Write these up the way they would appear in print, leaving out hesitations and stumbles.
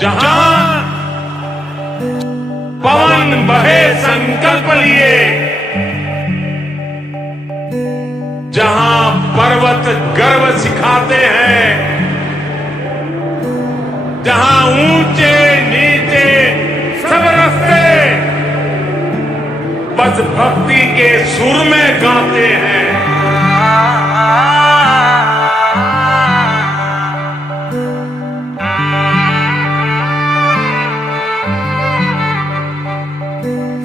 जहां पवन बहे संकल्प लिए, जहां पर्वत गर्व सिखाते हैं, जहां ऊंचे नीचे सब रास्ते बस भक्ति के सुर में गाते हैं।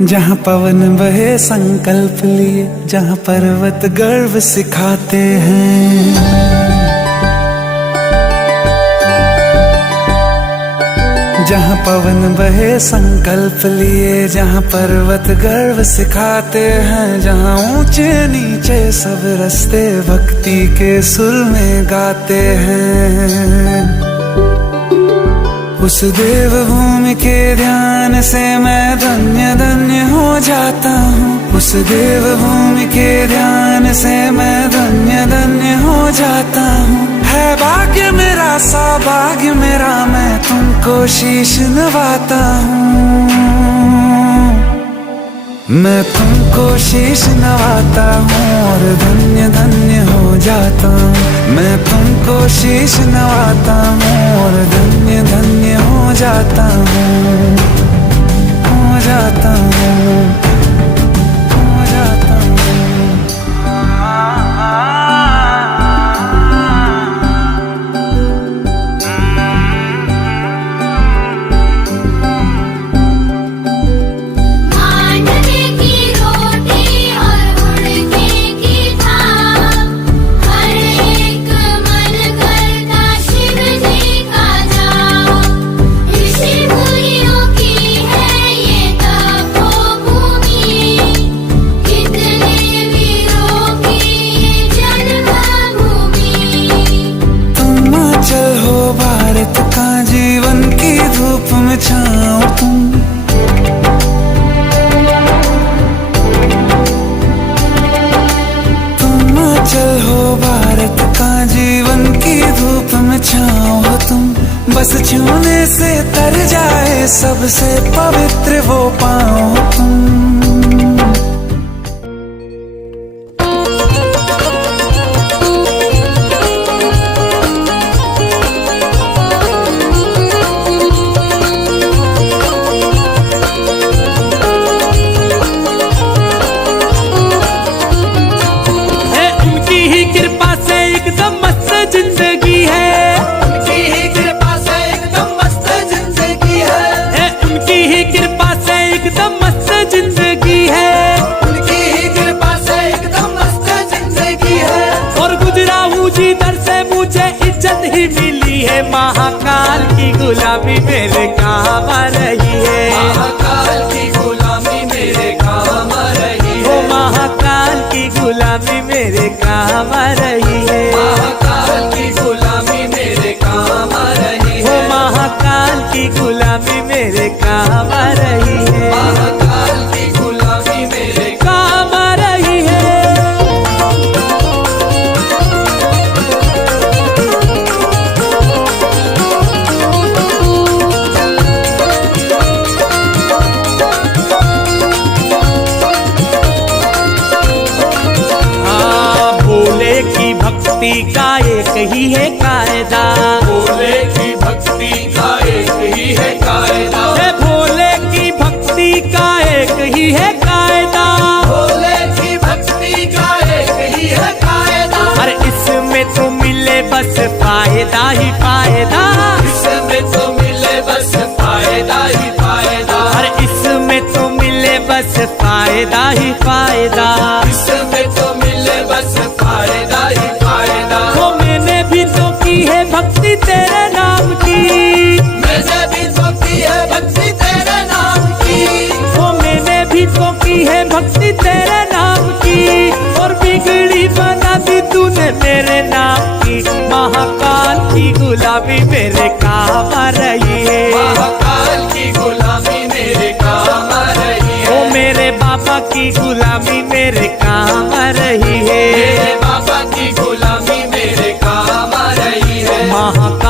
जहाँ पवन बहे संकल्प लिए, जहाँ पर्वत गर्व सिखाते हैं, जहाँ पवन बहे संकल्प लिए, जहाँ पर्वत गर्व सिखाते हैं, जहाँ ऊंचे नीचे सब रास्ते भक्ति के सुर में गाते हैं। उस देवभूमि के ध्यान से मैं धन्य धन्य हो जाता हूँ। उस देवभूमि के ध्यान से मैं धन्य धन्य हो जाता हूँ। है भाग्य मेरा सौभाग्य मेरा, मैं तुमको शीश नवाता हूँ। मैं तुमको शीश नवाता हूँ और धन्य धन्य हो जाता हूँ। मैं तुमको शीश नवाता हूँ और धन्य धन्य हो जाता हूँ, हो जाता हूँ, हो जाता हूँ। जीवन की धूप में छाओ तुम, तुम अचल हो भारत का जीवन की धूप में छाओ हो तुम। बस छूने से तर जाए सबसे पवित्र वो पाओ तुम। मिली है महाकाल की गुलामी मेरे काम आ रही है। महाकाल की गुलामी मेरे काम आ रही है। वो महाकाल की गुलामी मेरे काम आ रही है। महाकाल की गुलामी मेरे काम आ रही है। वो महाकाल की गुलामी मेरे काम आ रही है। महाकाल की गुलामी मेरे काम आ रही है। भक्ति का एक ही है कायदा, भोले की भक्ति का एक ही है कायदा। भोले की भक्ति का एक ही है कायदा, भोले की भक्ति का एक ही है कायदा। अरे इसमें तो मिले बस फायदा ही फायदा, इसमें तो मिले बस फायदा ही फायदा। अरे इसमें तो मिले बस फायदा ही फायदा, इसमें तो मिले बस फायदा ही फायदा। वो मैंने भी तो की है भक्ति तेरे नाम की, मैंने भी तो की है भक्ति तेरे नाम की। वो मैंने भी तो की है भक्ति तेरे नाम की, और बिगड़ी बना दी तूने मेरे नाम की। महाकाल की गुलामी मेरे काम आ रही है। महाकाल की गुलामी मेरे काम आ रही है। वो मेरे बाबा की गुलामी मेरे काम आ रही है। मेरे बाबा की गुलामी मेरे काम आ रही है। महाकाल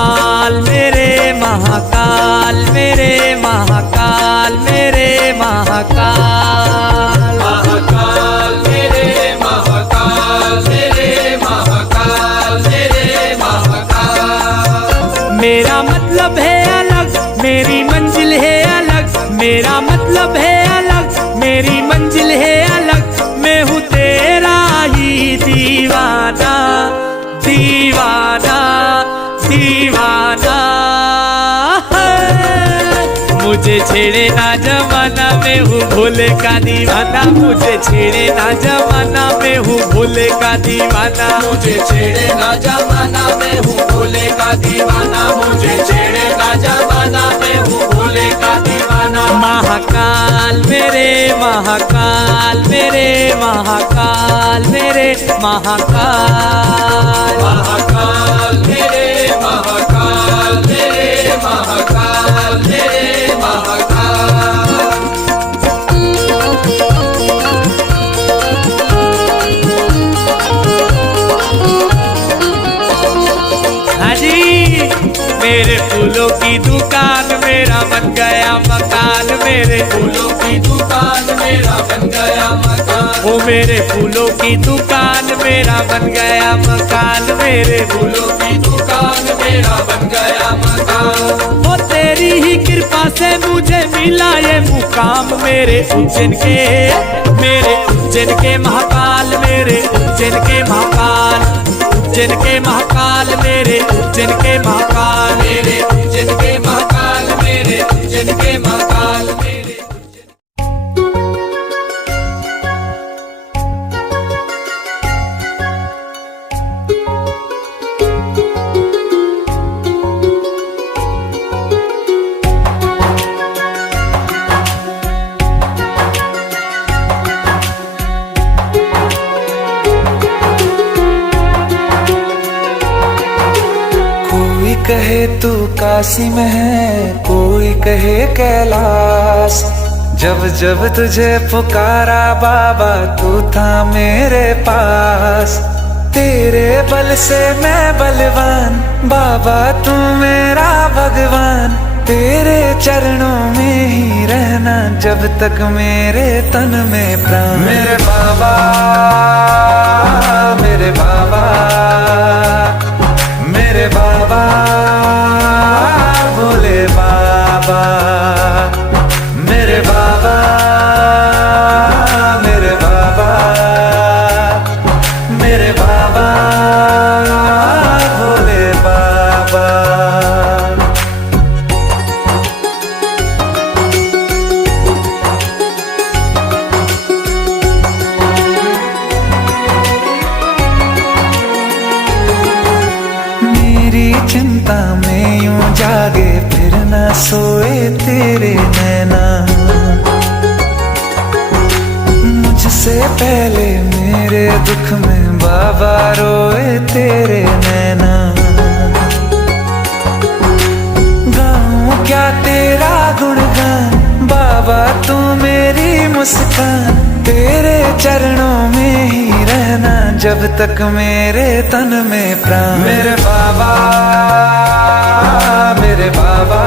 महाकाल। महाकाल मेरे महाकाल मेरे महाकाल मेरे महाकाल। मेरा मतलब है अलग, मेरी मंजिल है अलग, मेरा मतलब है अलग, मेरी मंजिल है अलग। मैं हूँ तेरा ही दीवाना, दीवाना, दीवाना। मुझे छेड़े ना जमाना, मैं हूँ भोले का दीवाना। मुझे छेड़े ना जमाना, मैं हूँ भोले का दीवाना। मुझे छेड़े ना जमाना, मैं हूँ भोले का दीवाना। मुझे छेड़े ना जमाना, मैं हूँ भोले का दीवाना। महाकाल मेरे महाकाल मेरे महाकाल मेरे महाकाल। महाकाल मेरे महाकाल मेरे महाकाल मेरे महाकाल। हाँ जी, मेरे फूलों की दुकान मेरा बन गया मकान। मेरे फूलों की दुकान मेरा बन गया मकान। ओ मेरे फूलों की दुकान मेरा बन गया मकान। मेरे फूलों की दुकान मेरा बन गया मकान। ओ तेरी ही कृपा से मुझे मिला ये मुकाम। मेरे उज्जैन के महाकाल, मेरे उज्जैन के महाकाल, उज्जैन के महाकाल, मेरे उज्जैन के महाकाल, मेरे उज्जैन के महाकाल, मेरे उज्जैन के महाकाल, मेरे कोई कहे तू काशी में है, कोई कहे कैलाश। जब जब तुझे पुकारा बाबा, तू था मेरे पास। तेरे बल से मैं बलवान, बाबा तू मेरा भगवान। तेरे चरणों में ही रहना जब तक मेरे तन में प्राण। मेरे बाबा, मेरे बाबा, मेरे बाबा, भोले बाबा। मेरे बाबा, मेरे बाबा, मेरे बाबा, भोले बाबा। मेरी चिंता में यूं जागे फिर ना सोए तेरे नैना। मुझसे पहले मेरे दुख में बाबा रोए तेरे नैना। गाऊं क्या तेरा गुणगान, बाबा तू मेरी मुस्कान। तेरे चरणों में ही रहना जब तक मेरे तन में प्राण। मेरे बाबा, मेरे बाबा।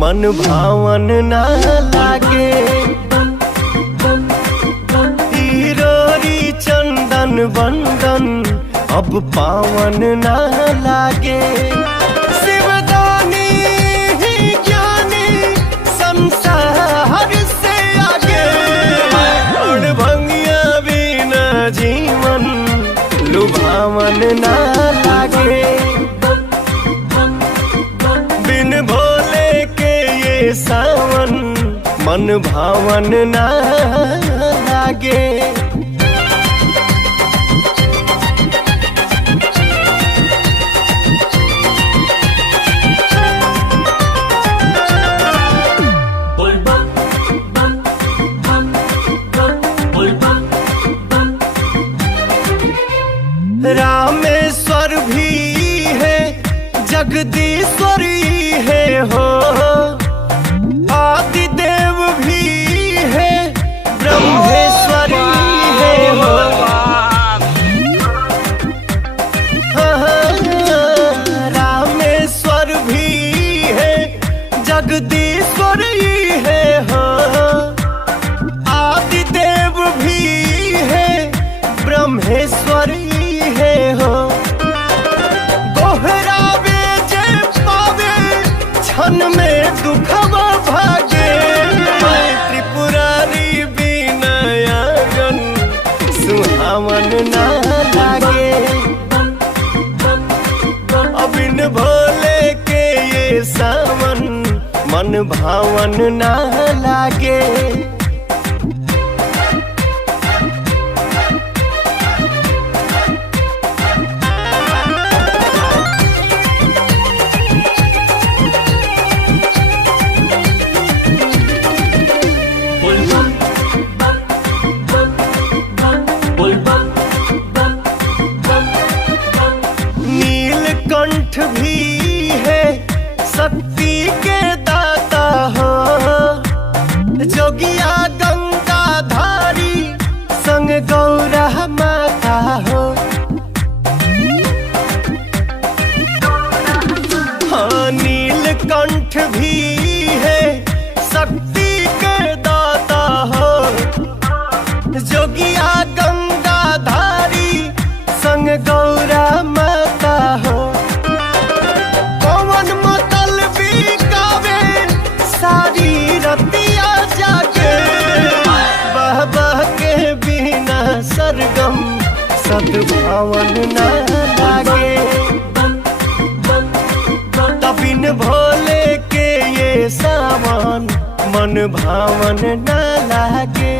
मन भावन ना लागे, हीरोरी चंदन बंदन अब पावन ना लागे। शिवदानी ही ज्ञानी संसार मन भावन ना लागे। रामेश्वर भी है जगदीश्वरी है हो, आदिदेव भी है ब्रह्मेश्वरी है हो। रामेश्वर भी है जगदीश्वरी है हो, आदिदेव भी है ब्रह्मेश्वरी है हो। गोहरावे जे पावे क्षण में दुखवा भागे, त्रिपुरारी बीनायगन सुहावन ना लागे। अबिन भोले के ये सावन मन भावन ना लागे। नीलकंठ भी है शक्ति के दाता हो, जोगिया गंगाधारी संग गौरा माता हो। हाँ नीलकंठ भी है शक्ति के दाता हो, जोगिया गंगाधारी संग गौरा माता हो। पवन मतल भी गावे सारी रतिया जागे, बह बह के बिना सरगम सद्भावन ना लागे। तबिन भोले के ये सावन मन भावन ना लागे।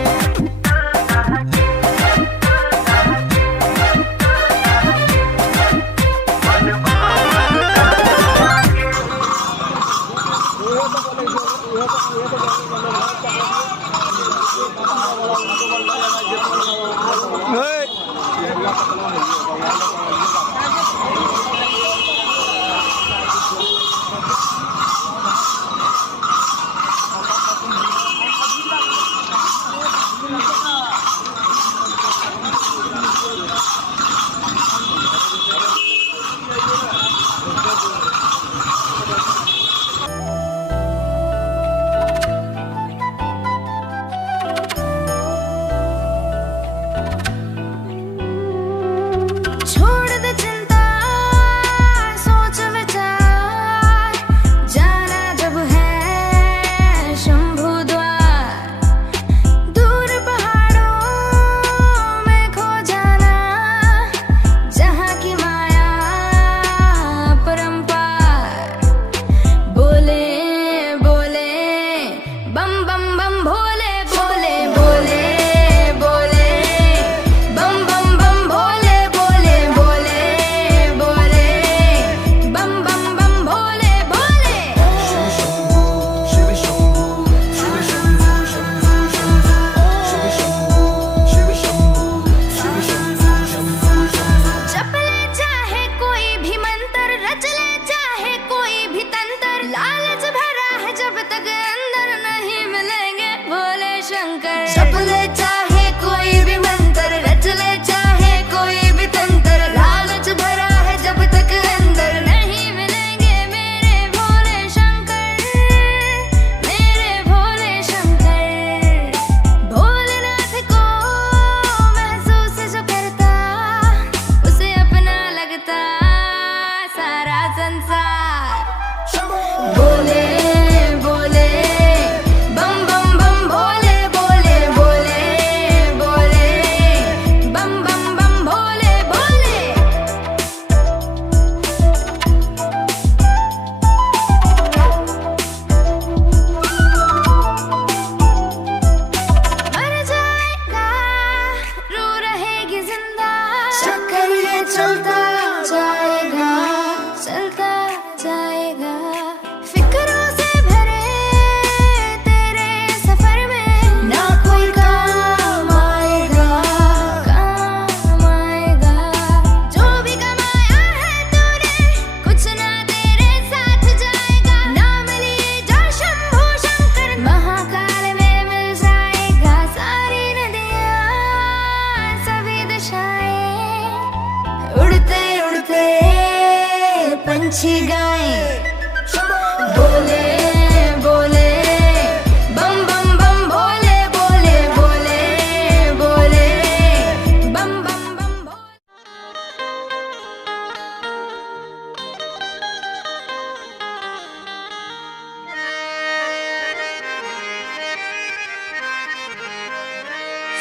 लालच भरा है जब तक अंदर नहीं मिलेंगे वो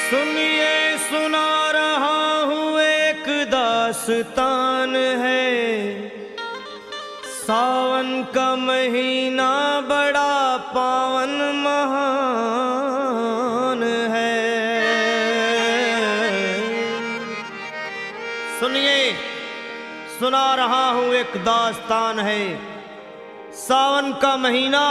सुनिए सुना रहा हूँ एक दास्तान है। सावन का महीना बड़ा पावन महान है। सुनिए सुना रहा हूँ एक दास्तान है। सावन का महीना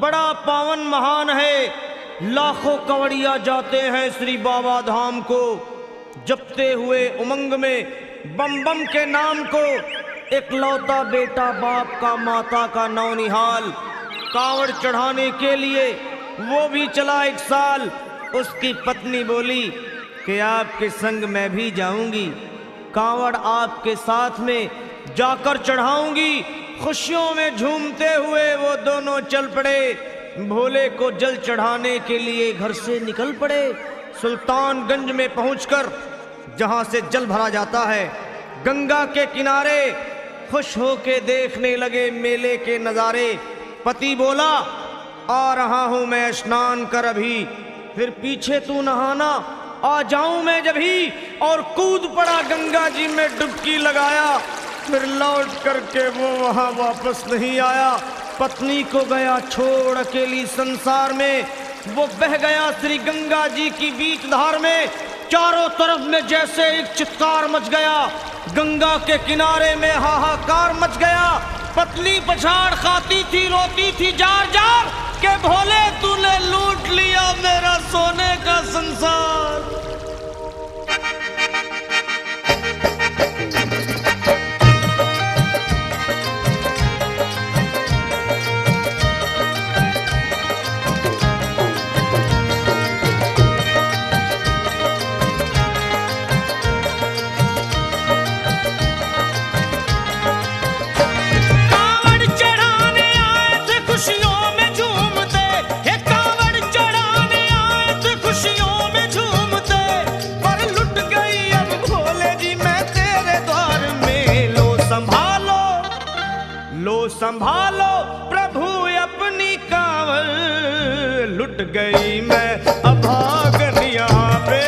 बड़ा पावन महान है। लाखों कवड़िया जाते हैं श्री बाबा धाम को, जपते हुए उमंग में बम बम के नाम को। एक लौता बेटा बाप का माता का नौनिहाल कांवड़ चढ़ाने के लिए वो भी चला एक साल। उसकी पत्नी बोली कि आपके संग मैं भी जाऊंगी, कांवड़ आपके साथ में जाकर चढ़ाऊंगी। खुशियों में झूमते हुए वो दोनों चल पड़े। भोले को जल चढ़ाने के लिए घर से निकल पड़े। सुल्तानगंज में पहुंचकर जहां से जल भरा जाता है, गंगा के किनारे खुश होके देखने लगे मेले के नजारे। पति बोला आ रहा हूं मैं स्नान कर अभी, फिर पीछे तू नहाना आ जाऊं मैं जब ही। और कूद पड़ा गंगा जी में डुबकी लगाया। फिर लौट करके वो वहां वापस नहीं आया। पत्नी को गया छोड़ अकेली संसार में। वो बह गया श्री गंगा जी की बीच धार में। चारों तरफ में जैसे एक चित्कार मच गया। गंगा के किनारे में हाहाकार मच गया। पत्नी पछाड़ खाती थी, रोती थी जार जार के भोले तूने लूट लिया मेरा सोने का संसार। संभालो प्रभु अपनी कांवड़, लुट गई मैं अभागन यहाँ पे,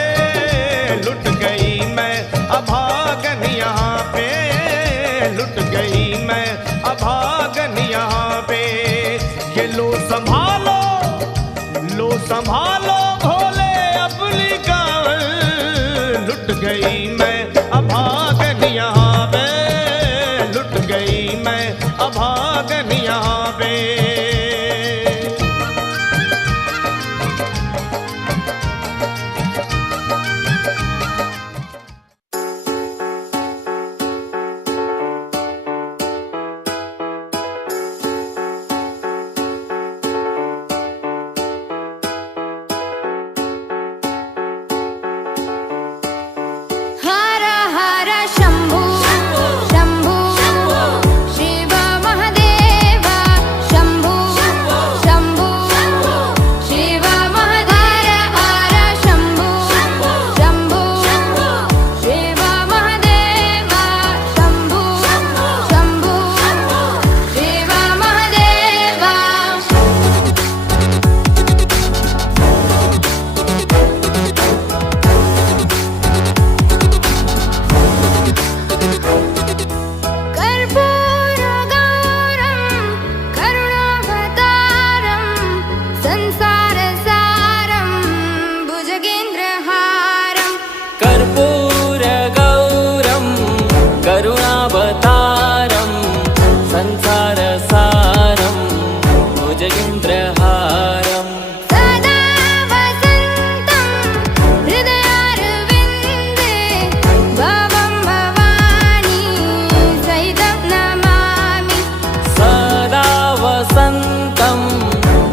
लुट गई मैं अभागन यहाँ पे, लुट गई मैं अभागन यहाँ पे। ये लो संभालो भोले अपनी कांवड़, लुट गई मैं अभागन यहाँ पे, लुट गई मैं अभागन यहाँ पे।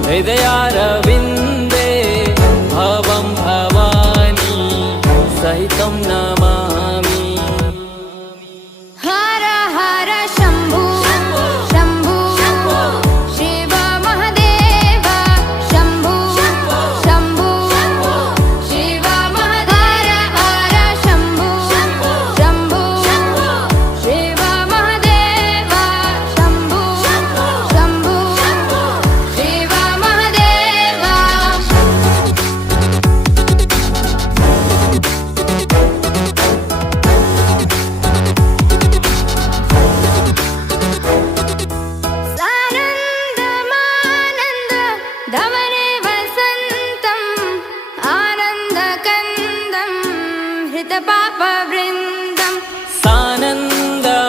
हृदयारविंद हितपापवृन्दम् सानन्दमानन्द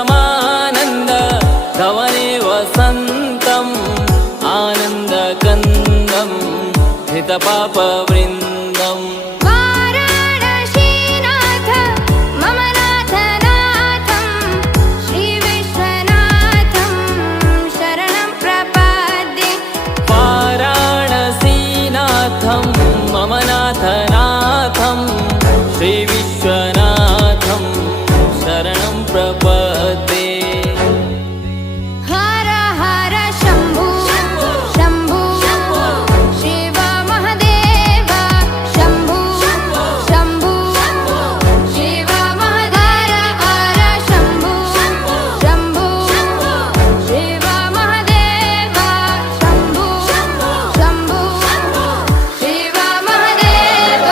धवने वसन्तम् आनन्दकन्दं हितपापवृन्दम् वाराणसीनाथ मम नाथनाथं श्रीविश्वनाथं शरणं प्रपद्ये वाराणसीनाथं मम नाथनाथं श्रीविश्वनाथं शरणं प्रपद्ये हर हर शम्भो शम्भो शिव महदेव शम्भो शम्भो शिव महदेव हर शम्भो शम्भो शिव महदेव शम्भो शम्भो शिव महदेव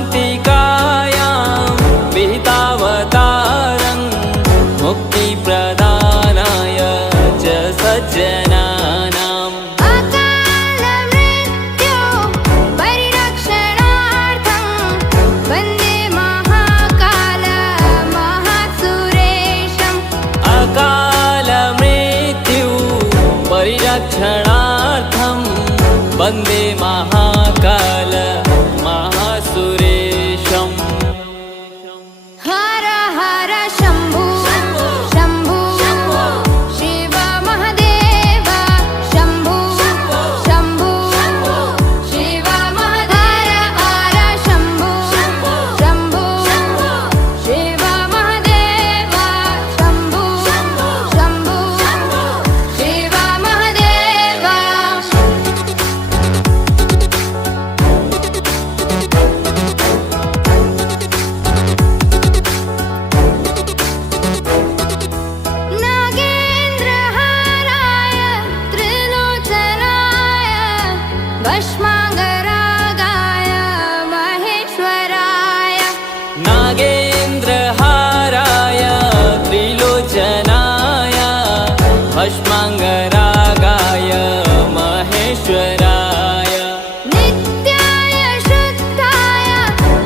अवन्तिकायां विहितावतारं मुक्तिप्रदानाय च सज्जनानाम् अकालमृत्यो परिरक्षणार्थं वन्दे महाकाल महासुरेशम् अकालमृत्यु परिरक्षणार्थं वन्दे महाकाल महासुरेशम् हर हर शम्भो शम्भो शिव महदेव शम्भो शम्भो शिव महदेव हर शम्भो शम्भो शिव महदेव शम्भो शम्भो शिव महदेव नागेन्द्रहाराय त्रिलोचनाय भस्माङ्गरागाय महेश्वराय नागेन्द्रहाराय त्रिलोचनाय भस्माङ्गरागाय महेश्वराय नित्याय शुद्धाय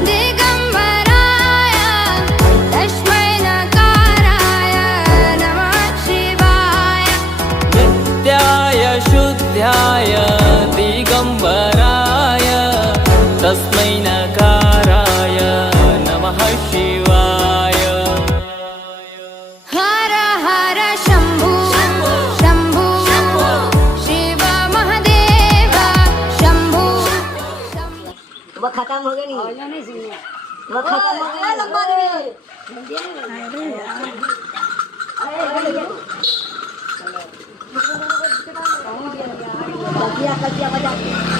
दिगम्बराय तस्मै नकाराय नमः शिवाय नित्याय शुद्धाय दिगम्बराय तस्मै नकाराय नमः शिवाय हर हर शम्भो शम्भो शिव महदेव शम्भो वो खत्म हो गया नहीं वो खत्म हो गया लंबा कचिया बजा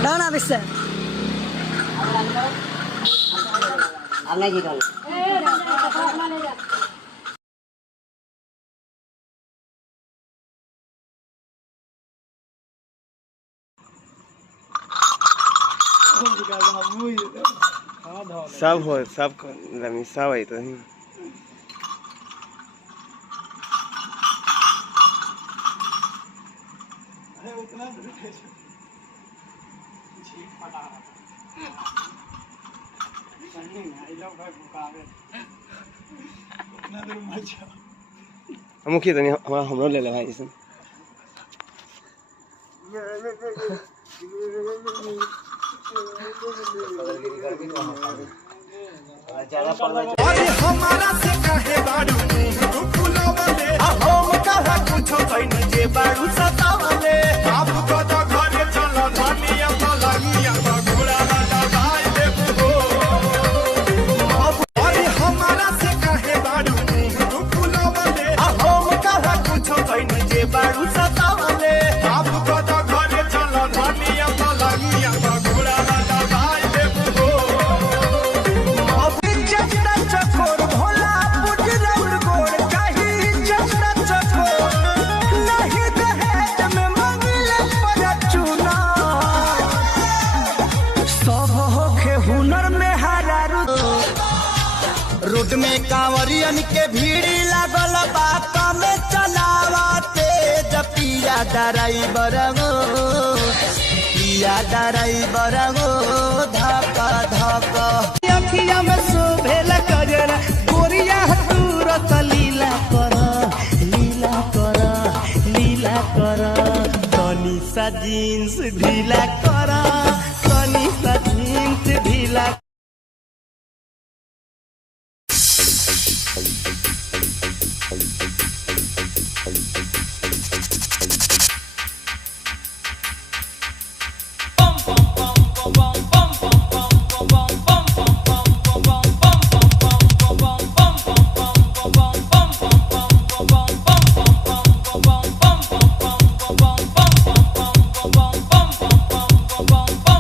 ना ना बिस्से अब नहीं जीतो सब हो सब लमी सब है तो ही मुखिया तो नहीं हमारा हम लोग ले ले भाई इसमें अरे हमारा से काहे बाड़ू तू फुलावले हम कहा कुछो कइनी जे बाड़ू सतावले आप कदा घरे चलो धनिया पलंगिया घोड़ा वाला भाई देबो अरे हमारा से काहे बाड़ू तू फुलावले हम कहा कुछो कइनी जे बाड़ू सतावले आप कदा घरे चलो धनिया पलंगिया घोड़ा वाला भाई देबो चकोर भोला पुजरौर गोर काहे कांवरियन के भीड़ लागल बात में चलावाते पिया ड्राइवर हो धक्का धक्का अखिया में शोभेल कजरा गोरिया दूरत लीला कर तनी सा जीन्स ढीला कर तनी सा जीन्स ढीला bum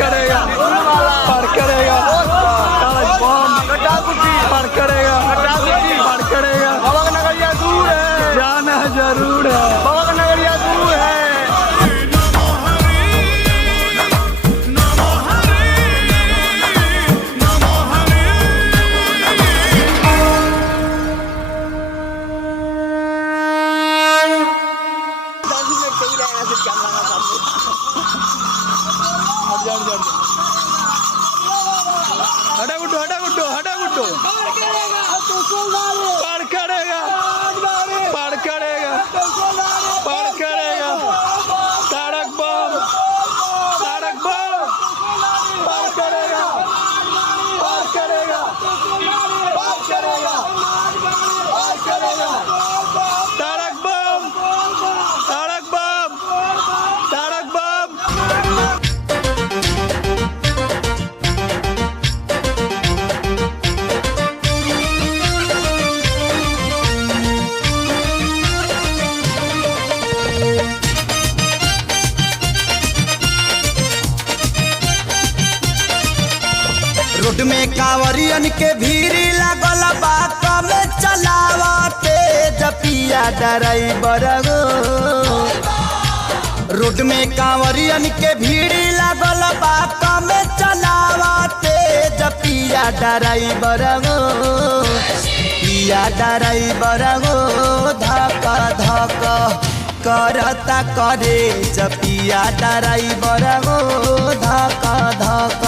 करेगा पार करेगा पार करेगा पार करेगा बाबा का नगरिया दूर है जाना जरूर है बाबा का नगरिया दूर है हटा गुड्डो हटा गुड्डो हटा गुड्डो पार करेगा पार करेगा पार करेगा तारक बम पार करेगा पार करेगा पार करेगा पार करेगा तारक बम तारक बम तारक बम रोड में कांवरियन के भीड़ लागल बा कम चलावते जपिया ड्राइवर गो रोड में कांवरियन के भीड़ लागल बा कम चलावते जपिया ड्राइवर गो पिया ड्राइवर गो धक धक करता करे जपिया ड्राइवर गो धक धक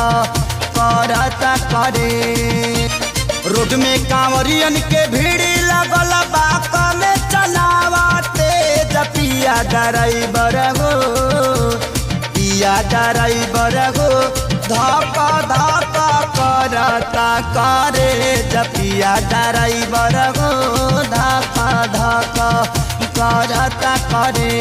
करता करे रोड में कांवरियन के भीड़ लगल बाक में चलावते जपिया ड्राइवर गो पिया ड्राइवर गो धक धक करता करे जपिया ड्राइवर गो धक धक करता करे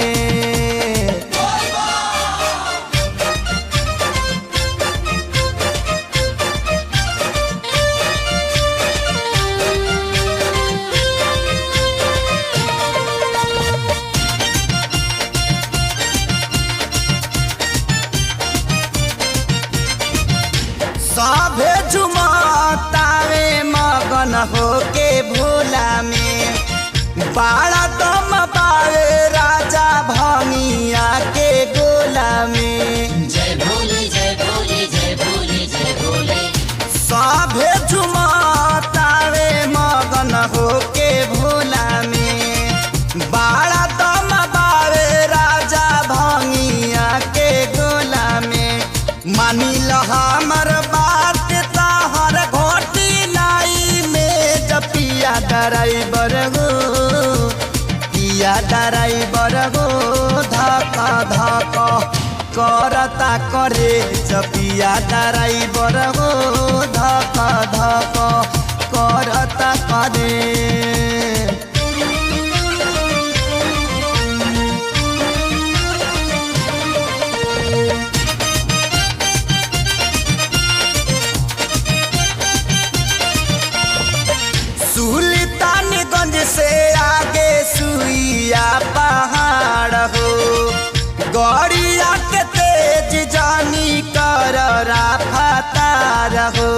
सभे झुमतावे मगन होके भोला में बाड़ा दम पावे राजा भंगिया के गोला में जय भोले जय भोले जय भोले जय भोले सभे झुमतावे मगन होके भोला में बाड़ा दम पावे राजा भंगिया के गोला में मानी ल हमर ड्राइवर गो पिया ड्राइवर गो धक धक करता करे जपिया ड्राइवर गो धक धक करता करे सुल्तानगंज से आगे सुइया पहाड़ हो गौरिया के तेज जानी कर रफ्तार हो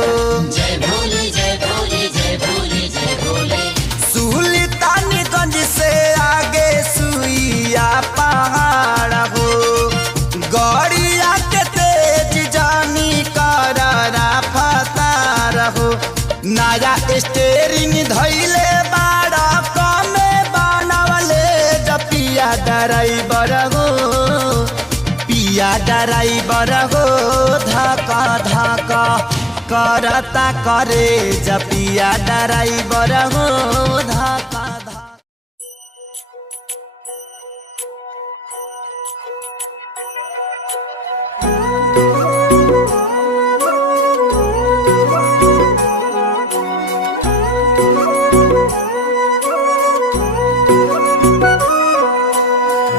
जय भोले जय भोले जय भोले जय भोले सुल्तानगंज से आगे सुइया पहाड़ हो गौरिया के तेज जानी कर रफ्तार हो नया स्टेरिंग धैले बाड़ा कमे बनवले जपिया ड्राइवर गो पिया ड्राइवर गो धक धक करता करे जपिया ड्राइवर गो धक धक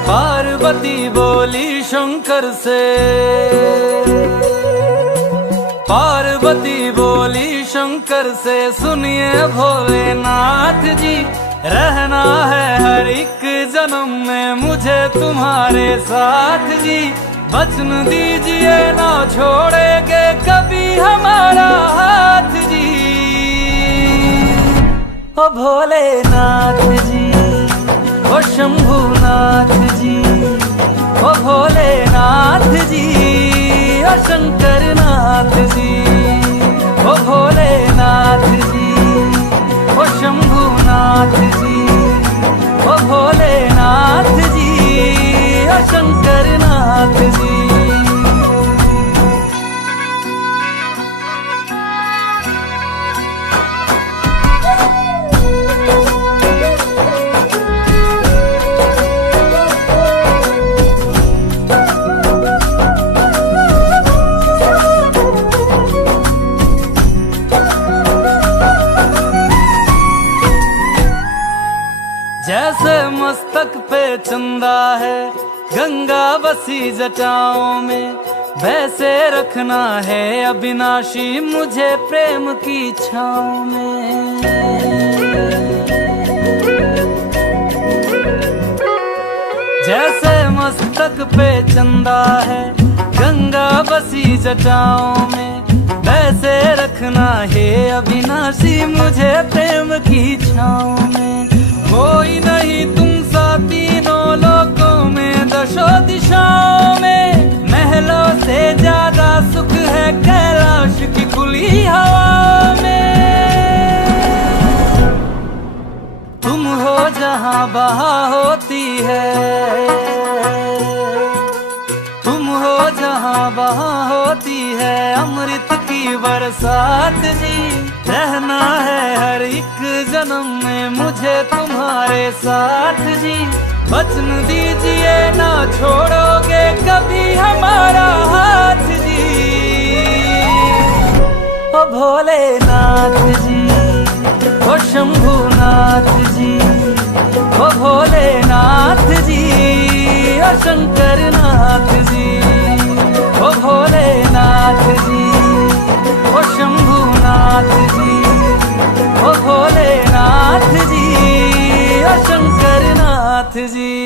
पार्वती बोली शंकर से पार्वती बोली शंकर से सुनिए भोलेनाथ जी रहना है हर एक जन्म में मुझे तुम्हारे साथ जी वचन दीजिए ना छोड़े ओ भोलेनाथ जी, ओ शंभुनाथ जी, ओ भोलेनाथ जी, ओ शंकरनाथ जी, ओ भोलेनाथ जी, ओ शंभुनाथ जी, ओ भोलेनाथ जी, ओ शंकरनाथ जी। जैसे मस्तक पे चंदा है गंगा बसी जटाओं में, वैसे रखना है अविनाशी मुझे प्रेम की छाँव में। जैसे मस्तक पे चंदा है गंगा बसी जटाओं में, वैसे रखना है अविनाशी मुझे प्रेम की छाँव में। कोई नहीं तुम सा तीनों लोकों में, दशों दिशाओं में, महलों से ज्यादा सुख है कैलाश की खुली हवा में। तुम हो जहाँ बहा होती है, तुम हो जहाँ बहा होती है अमृत की बरसात जी। रहना है हर एक जन्म में मुझे तुम्हारे साथ जी। वचन दीजिए ना छोड़ोगे कभी हमारा हाथ जी। ओ भोलेनाथ जी, ओ शंभुनाथ जी, ओ भोलेनाथ जी, ओ शंकरनाथ जी, ओ भोलेनाथ जी, ओ शंभुनाथ जी, ओ भोलेनाथ जी, ओ शंकरनाथ जी।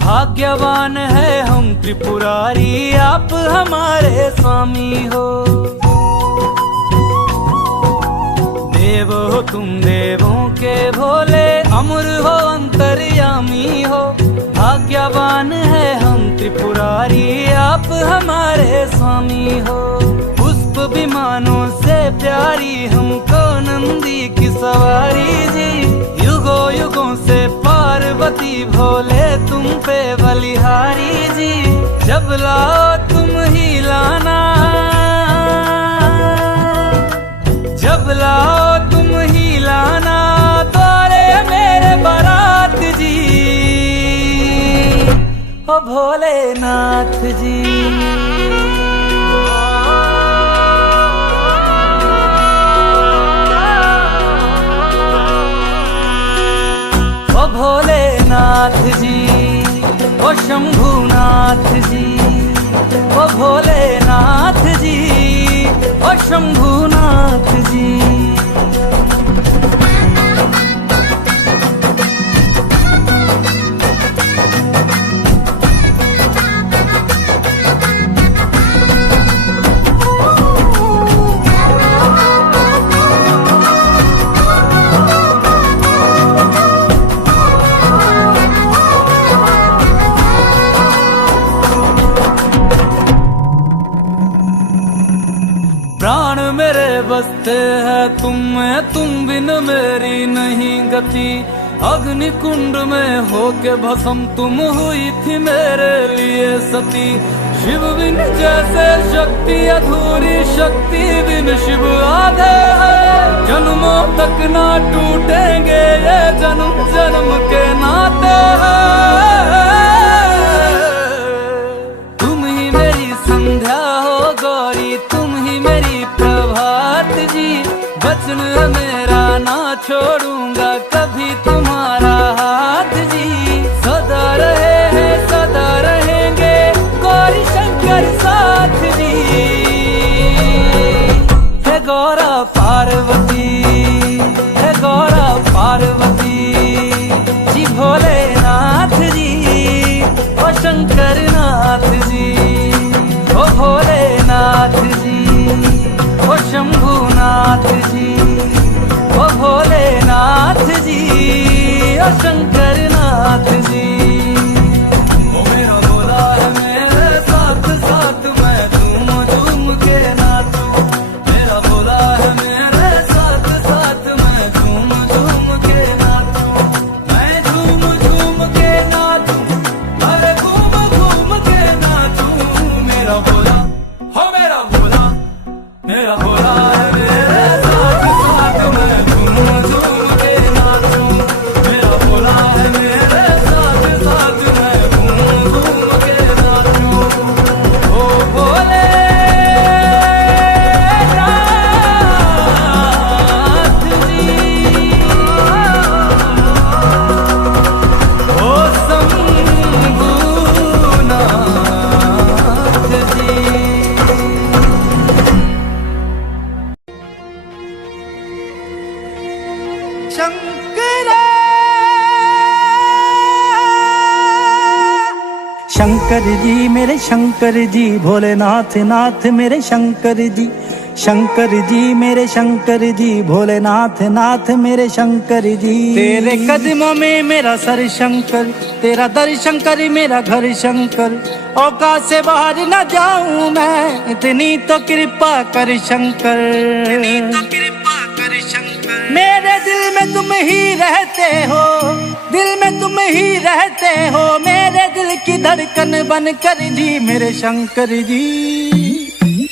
भाग्यवान है हम त्रिपुरारी आप हमारे स्वामी हो। देव हो तुम देवों के भोले, अमर हो अंतर्यामी हो। भाग्यवान है हम त्रिपुरारी आप हमारे स्वामी हो। पुष्प विमानों से प्यारी हमको नंदी की सवारी जी। युगों युगों से पार्वती भोले तुम पे बलिहारी जी। जब लाओ तुम ही लाना, जब लाओ तुम ही लाना द्वारे मेरे बारात जी। ओ भोलेनाथ जी, ओ भोलेनाथ जी, ओ शंभुनाथ जी, ओ भोलेनाथ जी, ओ शंभुनाथ जी। प्राण मेरे बसते हैं तुम में, तुम बिन मेरी नहीं गति। अग्नि कुंड में होके भस्म तुम हुई थी मेरे लिए सती। शिव बिन जैसे शक्ति अधूरी, शक्ति बिन शिव आधे है। जन्मों तक ना टूटेंगे ये जन्म जन्म के नाते हैं। तुम ही मेरी संध्या हो गो वचन है मेरा, ना छोड़ूंगा कभी तुम्हारा हाथ जी। सदा रहे हैं सदा रहेंगे गौरी शंकर साथ जी। है गौरा पार्वती, है गौरा पार्वती जी, भोलेनाथ जी ओ शंकर नाथ जी, ओ भोलेनाथ जी ओ शंभुनाथ जी, ओ भोलेनाथ जी ओ शंकर नाथ जी। ओ मेरा भोला है मेरे साथ साथ, मैं झूम झूम के नाचूं। मेरा भोला है मेरे साथ साथ, मैं झूम झूम के नाचूं। मैं झूम झूम के नाचूं, अरे घूम घूम के नाचूं। मेरा भोला हो मेरा भोला, मेरा भोला है मेरे साथ साथ, मैं झूम झूम के नाचूं। मेरा भोला है मेरे साथ साथ, मैं झूम झूम के नाचूं। ओ भोले नाथ जी, ओ शंभुनाथ जी। शंकर जी मेरे शंकर जी, भोलेनाथ नाथ मेरे शंकर जी। शंकर जी मेरे शंकर जी, भोलेनाथ नाथ मेरे शंकर जी। तेरे कदमों में मेरा सर शंकर, तेरा दर शंकर मेरा घर शंकर। औकात से बाहर न जाऊं मैं, इतनी तो कृपा कर शंकर। मेरे दिल में तुम ही रहते हो, दिल में तुम ही रहते हो। मेरे दिल की धड़कन बन कर जी मेरे शंकर जी।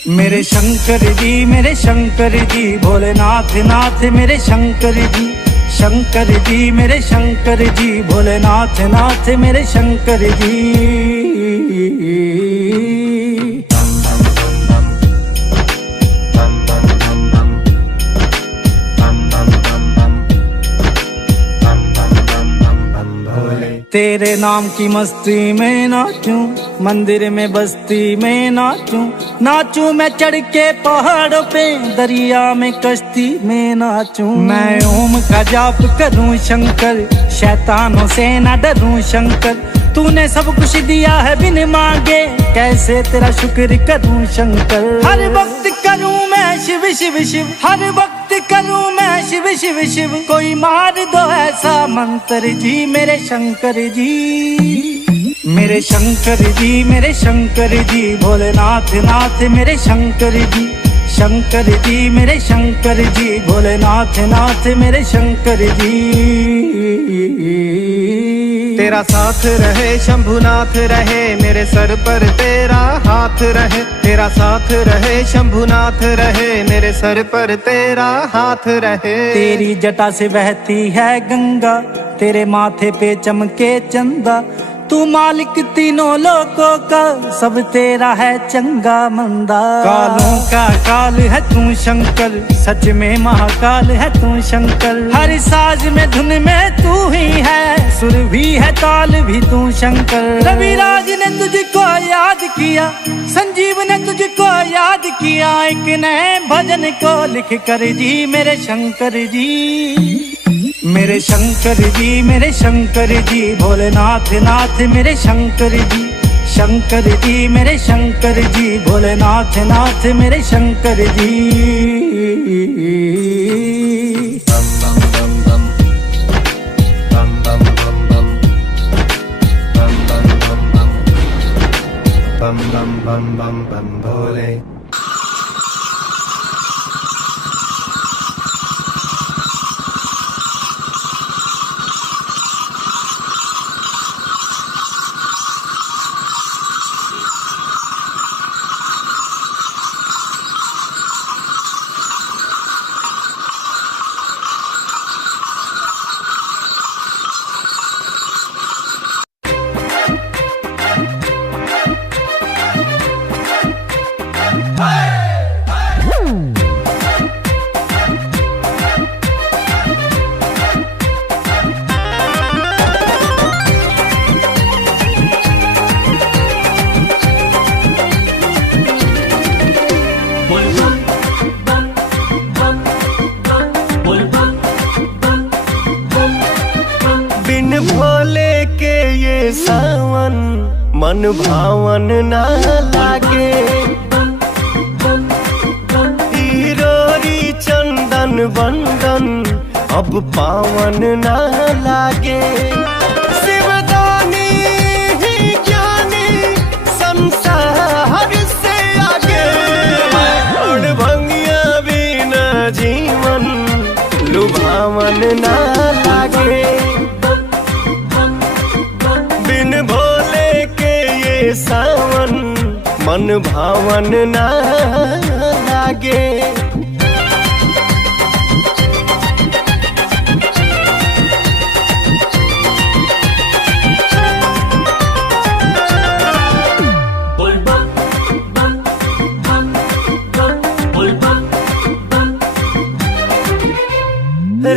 मेरे शंकर जी मेरे शंकर जी, भोलेनाथ नाथ मेरे शंकर जी। शंकर जी मेरे शंकर जी, भोलेनाथ नाथ मेरे शंकर जी। तेरे नाम की मस्ती में नाचूं, मंदिर में बस्ती में नाचूं। नाचूं मैं चढ़ के पहाड़ों पे, दरिया में कश्ती में नाचूं। मैं ओम का जाप करूं शंकर, शैतानों से न डरूं शंकर। तूने सब कुछ दिया है बिन मांगे, कैसे तेरा शुक्र करूं शंकर। हर वक्त करूं मैं शिव शिव शिव, हर वक्त करूं मैं शिव शिव शिव। कोई मार दो ऐसा मंत्र जी मेरे शंकर जी। मेरे शंकर जी मेरे शंकर जी, भोलेनाथ नाथ मेरे शंकर जी। शंकर जी मेरे शंकर जी, भोलेनाथ नाथ मेरे शंकर जी। तेरा साथ रहे शंभुनाथ रहे, मेरे सर पर तेरा हाथ रहे। तेरा साथ रहे शंभुनाथ रहे, मेरे सर पर तेरा हाथ रहे। तेरी जटा से बहती है गंगा, तेरे माथे पे चमके चंदा। तू मालिक तीनों लोकों का, सब तेरा है चंगा मंदा। कालों का काल है तू शंकर, सच में महाकाल है तू शंकर। हर साज में धुन में तू ही है, सुर भी है ताल भी तू शंकर। रविराज ने तुझको याद किया, संजीव ने तुझको याद किया। एक नए भजन को लिख कर जी मेरे शंकर जी। मेरे शंकर जी मेरे शंकर जी, भोलेनाथ नाथ मेरे शंकर जी। शंकर जी मेरे शंकर जी, भोलेनाथ नाथ मेरे शंकर जी। बम बम बम बम बम भोले। सावन मन भावन ना लागे। रोरी चंदन बंदन अब पावन ना लागे। शिवदानी ही ज्ञानी संसार से आगे। और भंगिया बिना जीवन लुभावन ना लागे। बिन भोले के ये सावन मन भावन ना लागे।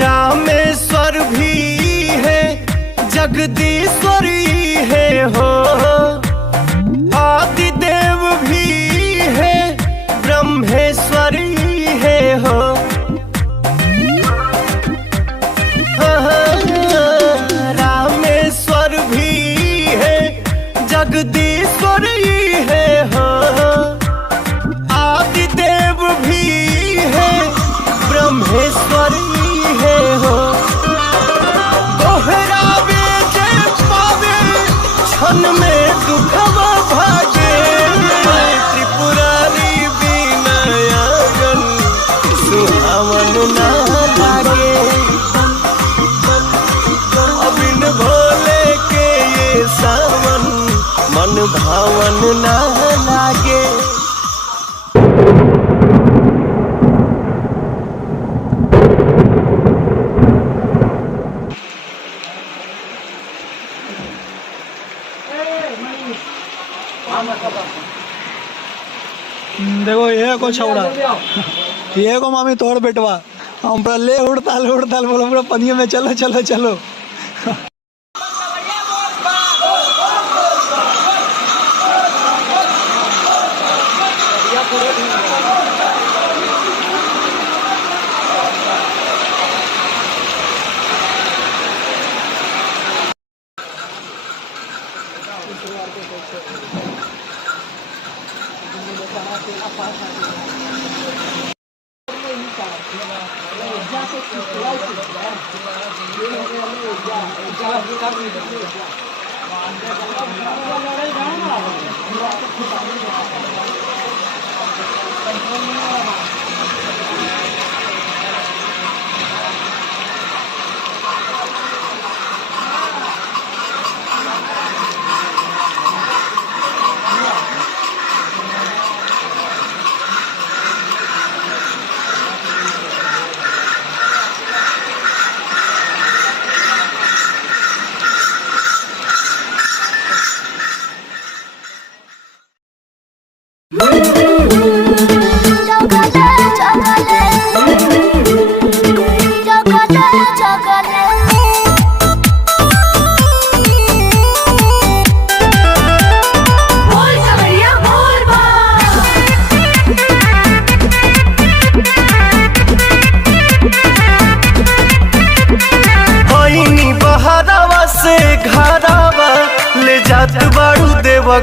रामेश्वर भी है जगदीश्वरी है हो। आदिदेव भी है ब्रह्मेश्वरी है हो। रामेश्वर भी है जगदीश्वरी है हो। आदिदेव भी है ब्रह्मेश्वरी है हो। दोहरावे जे पावे क्षण में दुखवा भागे। त्रिपुरारी बिना आंगन सुहावन ना लागे। बिन भोले के ये सावन मन भावन ना लागे। देखो ये को छौड़ा ये को मामी तोड़ बेटवा हम पूरा ले उड़ताल बोलो पूरा पनिया में चलो चलो चलो।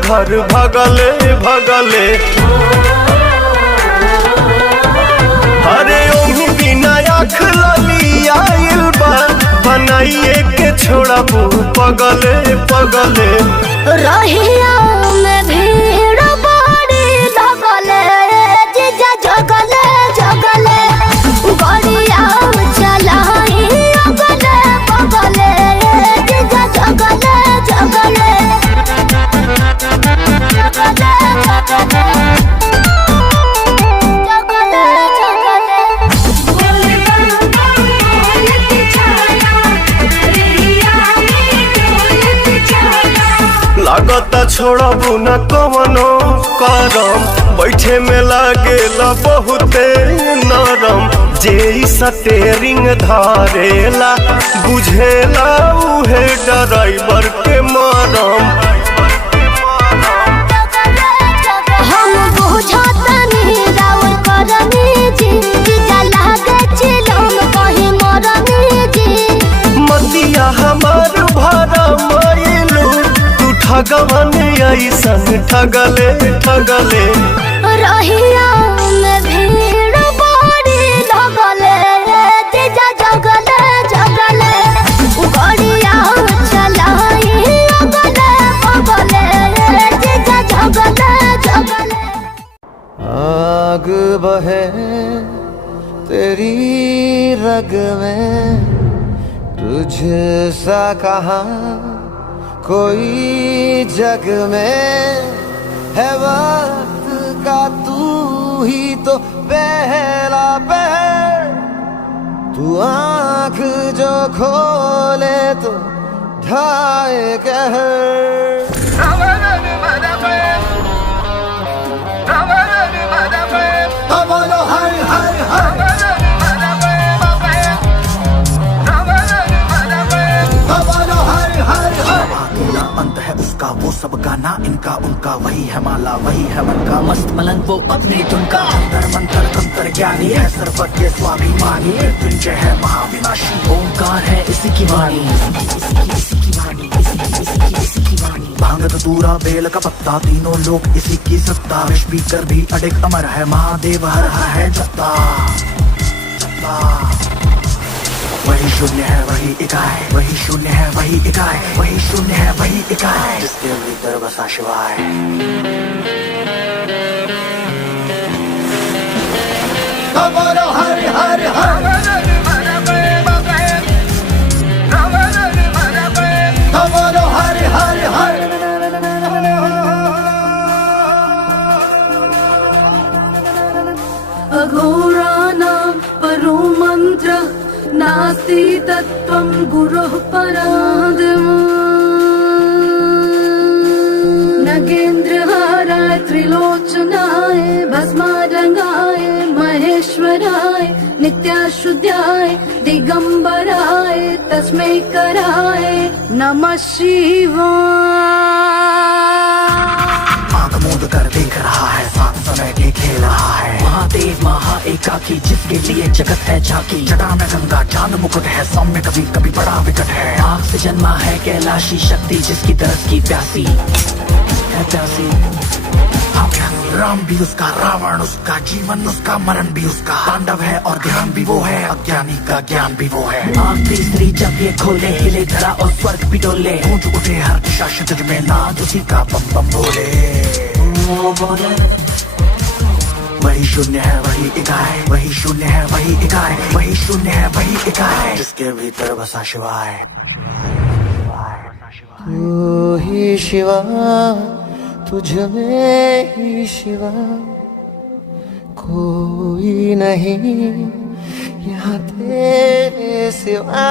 घर भगले भगले अरे ओही बिना आँख लली आइल बा बनाइए के छोड़ा पगले पगले। रहिया में भीड़ बड़ी लगले जीजा जगले जगले गड़िया चलाई अगले बगले जीजा जगले जगले लागता छोड़बू न कवनो करम बैठे में लागेला बहुते नरम जे स्टेरिंग धारेला बुझेला उहे ड्राइवर के मरम। मतिया हमार भरा मायलू भगवान ऐसन ठगले ठगले रहिया में भीड़ बड़ी लगले जीजा जगले जगले गड़िया चलाई अगले बगले जीजा जगले जगले। आग बहे तेरी रग में तुझसा कहाँ कोई जग में है वक्त का तू ही तो पहला पहर तू आँख जो खोले तो ढाए कहर अंत है उसका वो सब गाना इनका उनका वही है माला वही है मन का मस्त मलंग वो अपनी धुन का अंतर मंत्र तंत्र ज्ञानी है सर्वज्ञ स्वाभिमानी मृत्युंजय है महाविनाशी ओंकार है इसी की वाणी भांग धतूरा बेल का पत्ता तीनों लोग इसी की सत्ता स्पीकर भी अडिग अमर है महादेव हर हर है जत्ता वही शून्य है वही इकाई वही शून्य है वही इकाई वही शून्य है वही इकाई जिसके भीतर बसा शिवाय। बोलो हर हर हर बोलो हर हर हर अघोराणां परो मंत्र नास्ति तत्त्वं गुरोः परादिम् नगेन्द्रहाराय त्रिलोचनाय भस्मारंगाय महेश्वराय नित्याशुद्धाय दिगंबराय तस्मै कराय नमः शिवाय। मोद कर देख रहा है साथ समय के खेल रहा है महादेव महा एकाकी जिसके लिए जगत है झांकी जटा में गंगा चांद मुकुट है सौम्य कभी कभी बड़ा विकट है आग से जन्मा है कैलाशी शक्ति जिसकी तरस की प्यासी है प्यासी राम भी उसका रावण उसका जीवन उसका मरण भी उसका तांडव है और ध्यान भी वो है अज्ञानी का ज्ञान भी वो है आग तीसरी जब ये खोले हिले धरा और स्वर्ग भी डोले गूंज उठे हर दिशा क्षितिज में नाद उसी का बम बम बोले वही शून्य है वही इकाई वही शून्य है वही इकाई वही शून्य है वही इकाई जिसके भीतर बसा शिवाय। तू ही शिवा तुझ में ही शिवा कोई नहीं यहाँ तेरे सिवा।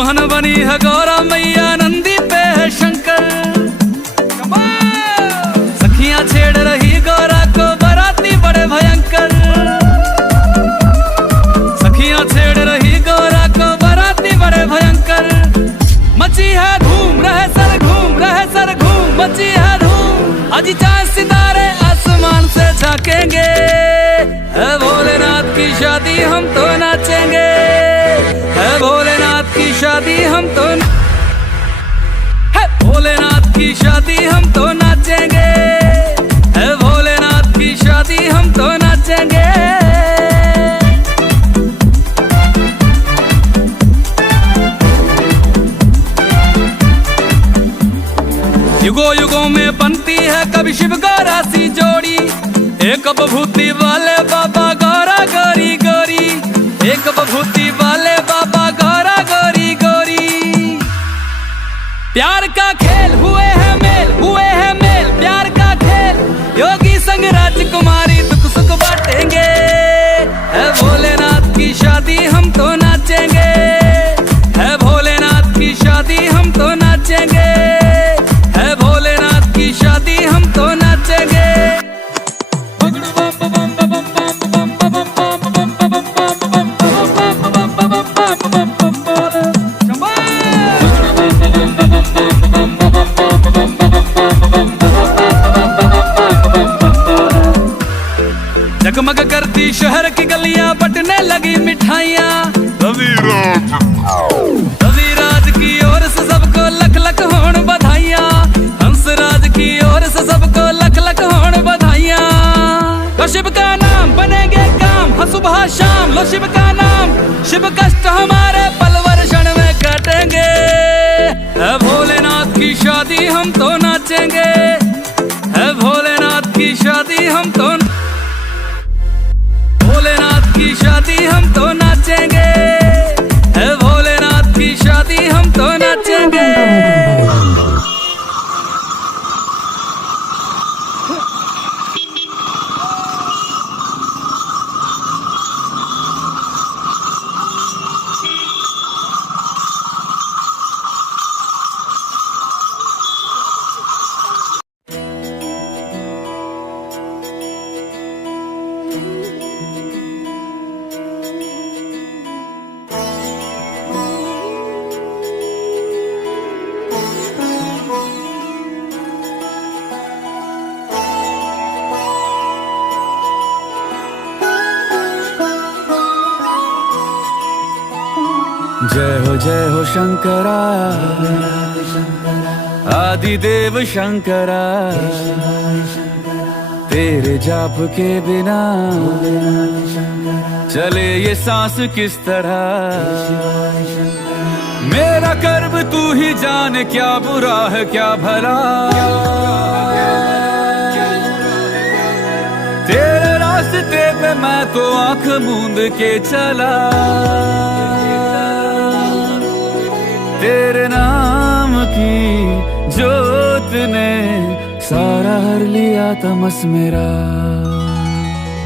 दुल्हन बनी है गौरा मैया, नंदी पे है शंकर। सखियां छेड़ रही गौरा को, बाराती बड़े भयंकर। सखियां छेड़ रही गौरा को, बाराती बड़े भयंकर। मची है धूम, रहे सर घूम, रहे सर घूम, मची है धूम। आज चांद सितारे आसमान से झांकेंगे, है भोलेनाथ की शादी हम तो नाचेंगे, है भोलेनाथ की शादी हम तो, है भोलेनाथ की शादी हम तो नाचेंगे, है भोलेनाथ की शादी हम तो नाचेंगे। युगों युगों में बनती है कभी शिव गौरा सी जोड़ी, एक बभूति वाले बाबा गौरा गोरी गोरी, एक बभूति वाले बाबा गौरा गोरी गोरी। प्यार का खेल हुए है मेल, हुए है मेल, प्यार का खेल। योगी संग राजकुमारी दुख सुख बांटेंगे, है भोलेनाथ की शादी हम तो नाचेंगे, है भोलेनाथ की शादी हम तो नाचेंगे, है भोलेनाथ की शादी हम तो नाचेंगे। जगमग करती शहर की गलियां, बटने लगी मिठाइयां। रविराज की ओर से सबको लख लख होण बधाइयां, हंसराज की ओर से सबको लख लख होण बधाइयां। लो शिव का नाम बनेंगे काम, हाँ सुबह शाम लो शिव का नाम, शिव कष्ट हमारे पल वर्षण में काटेंगे, है भोलेनाथ की शादी हम तो नाचेंगे, है भोलेनाथ की शादी हम तो, भोलेनाथ की शादी हम तो नाचेंगे, है भोलेनाथ की शादी हम तो नाचेंगे। जय हो शंकरा, आदिदेव शंकरा, तेरे जाप के बिना चले ये सांस किस तरह। मेरा कर्म तू ही जाने, क्या बुरा है क्या भला, तेरे रास्ते पे मैं तो आंख मूंद के चला। तेरे नाम की जोत ने सारा हर लिया तमस मेरा।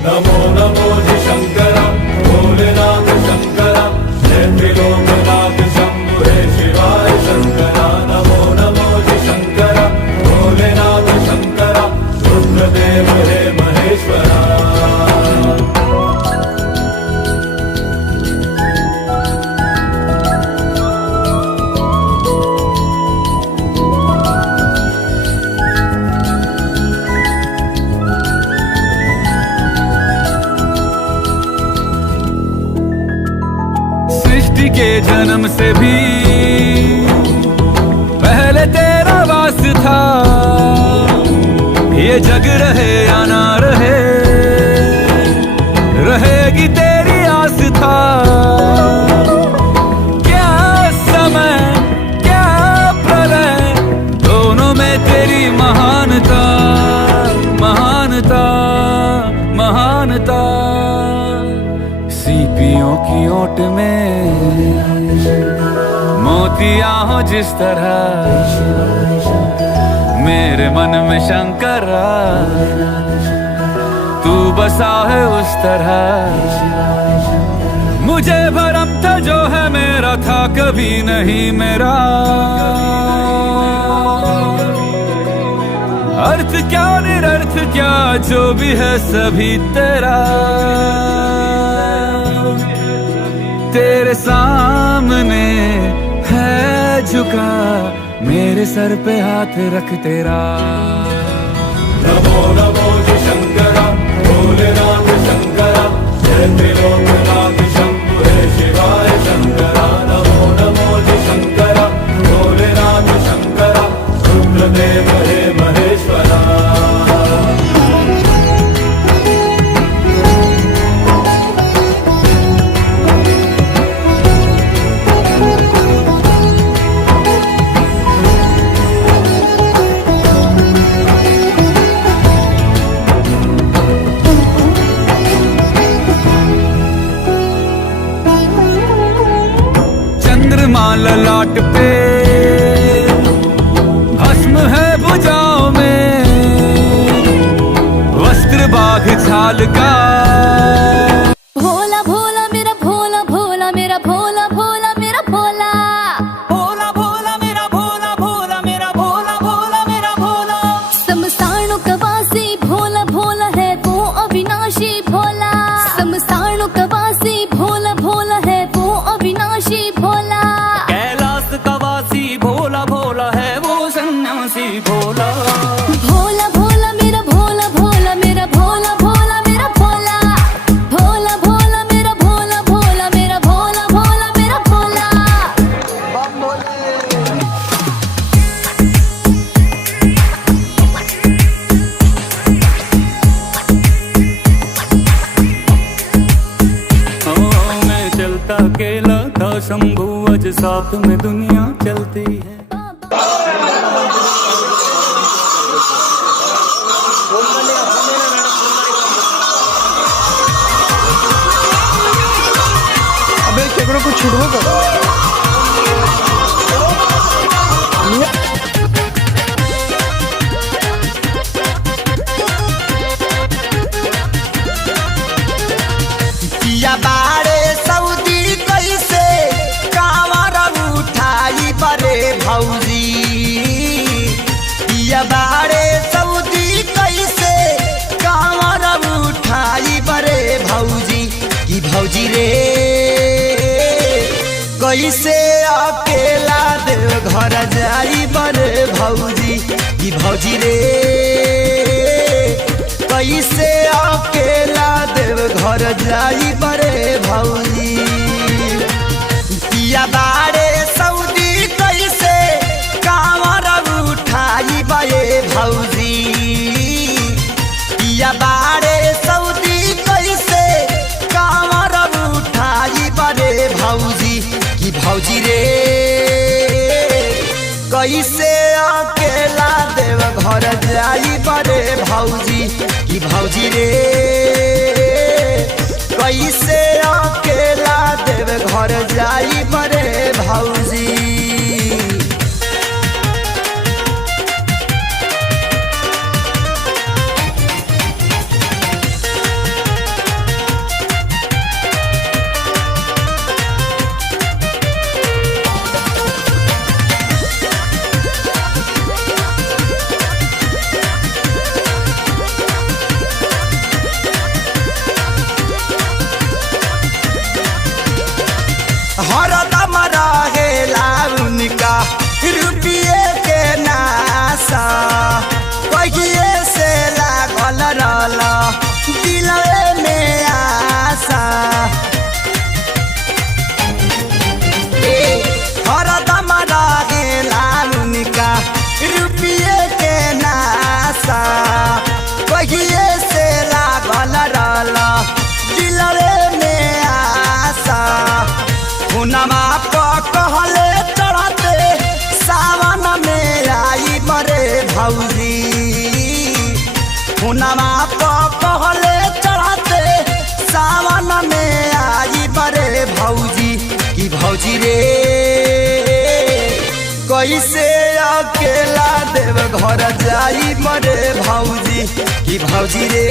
नमो नमो जी शंकरा, भोलेनाथ शंकरा, जय त्रिलोकनाथ शंभु हे शिवाय शंकरा। नमो नमो जी शंकरा, भोलेनाथ शंकरा, रुद्रदेव हे महेश्वरा। के जन्म से भी पहले तेरा वास था, ये जग रहे या ना रहे, रहेगी तेरी आस था। क्या समय क्या प्रलय, दोनों में तेरी महानता, महानता, महानता। सीपियों की ओट में मोतिया हो जिस तरह, मेरे मन में शंकरा तू बसा है उस तरह। मुझे भरम था जो है मेरा था कभी नहीं मेरा। अर्थ क्या निरर्थ क्या जो भी है सभी तेरा। तेरे सामने है झुका मेरे सर पे हाथ रख तेरा। नमो नमो जी शंकरा भोलेनाथ शंकरा जय त्रिलोकनाथ शंभु हे शिवाय शंकरा। नमो नमो जी शंकरा भोलेनाथ शंकरा रुद्रदेव हे महेश्वरा। चंद्रमा ललाट पे भस्म है भुजाओं में, वस्त्र बाघ छाल का। भोला भोला मेरा भोला भोला मेरा भोला भोला मेरा भोला। भोला भोला मेरा भोला भोला मेरा भोला भोला मेरा भोला। समसाणु कवासी भोला भोला है वो अविनाशी भोला। समसाणु कवासी भोला भोला है वो अविनाशी भोला। कैलाश कवासी भोला भोला है वो सन्यासी भोला। भोला भोला मेरा भोला भोला मेरा भोला भोला मेरा भोला। भोला भोला मेरा भोला भोला मेरा भोला भोला मेरा भोला। मैं चलता अकेला था शंभू आज साथ में दुनिया चलती है। अबे केकरो को छुड़बो कर। पिया बाड़े सऊदी कैसे कांवर उठाई बरे भौजी। पिया बाड़े सऊदी कैसे कांवर उठाई बरे भौजी। की भौजी रे कैसे अकेला देव घर जाई बरे भौजी। की भौजी रे कैसे अकेला देव घर जाई बरे भौजी। पिया बाड़े सऊदी कैसे कांवर उठाई बरे भौजी। पिया बाड़े सऊदी कैसे कांवर उठाई बरे भौजी। की भौजी रे कैसे अकेला देव घर जाई बरे भौजी। की भौजी रे कैसे अकेला देव घर जाई बरे भौजी। हरदम रहेला उनका रुपये के नासा। कहिए से लागल रहल दिलवे में आशा। हरदम रहेला उनका रुपये के नासा। कहिए से लागल रहल दिलवे में आशा। हुनमा कहले चढ़ते सावन में आई बरे भौजी। हुनमा कहले चढ़ते सावन में आई बरे भौजी। की भौजी रे कैसे अकेला देव घर जाई बरे भौजी। की भौजी रे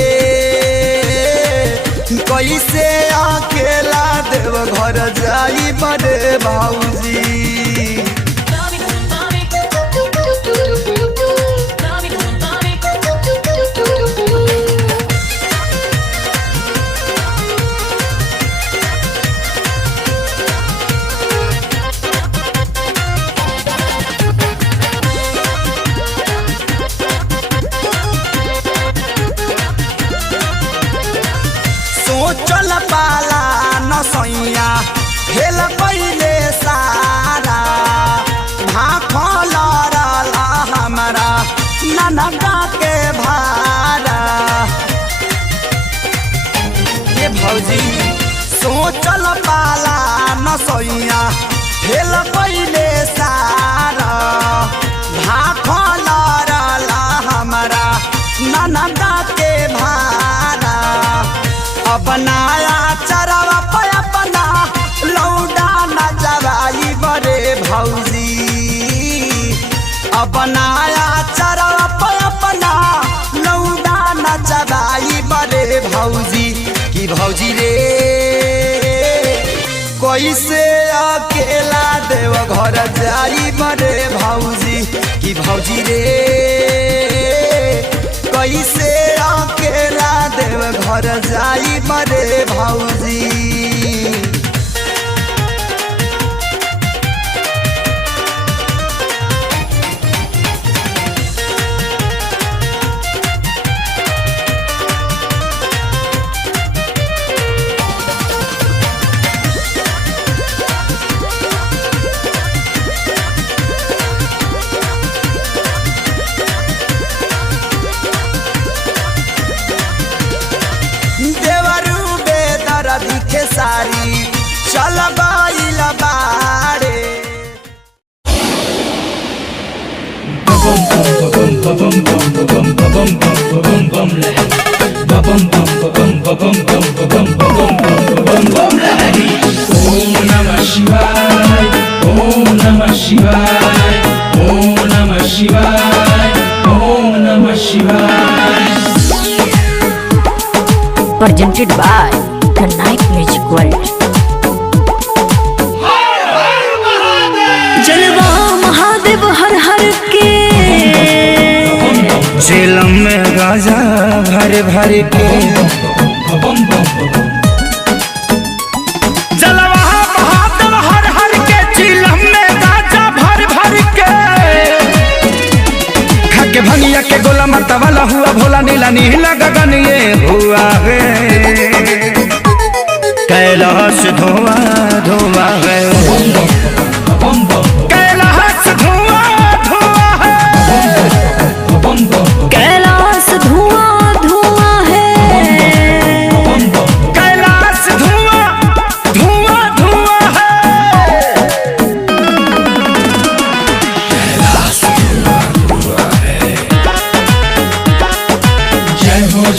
कैसे अकेला देव घर जाई बड़े भाऊजी। सोचल पाला नसैया हेल पहिले सारा भाखल रला हमारा ननका के भारा। ये भौजी सोचल पाला नसैया हेल पहिले सारा भाखल रला हमारा ननका के भारा। अपनाया चरवा पे अपना लौडा न जवाई बड़े भौजी। अपनाया चरवा पे अपना लौडा न जवाई बड़े भौजी। की भौजी रे कैसे अकेला देव घर जाई बड़े भौजी। की भौजी रे कैसे अकेला देव घर जाई बड़े भौजी। दिखे सारी चल बाइल बाड़े। ओम नमः शिवाय, ओम नमः शिवाय, ओम नमः शिवाय, ओम नमः शिवाय। Presented by the Night Magic World. जलवा महादेव हर हर के झेलम में गाजा भर भर के। जलवा महादेव हर हर के झेलम में गाजा भर भर के। खाके भंगिया के गोला मरता वाला हुआ भोला नीला नीला गगन ये हुआ है। कैलाश धुआं धुआं है, कैलाश धुआं धुआं है, कैलाश धुआं धुआं है, कैलाश धुआं धुआं धुआं है, कैलाश धुआं है।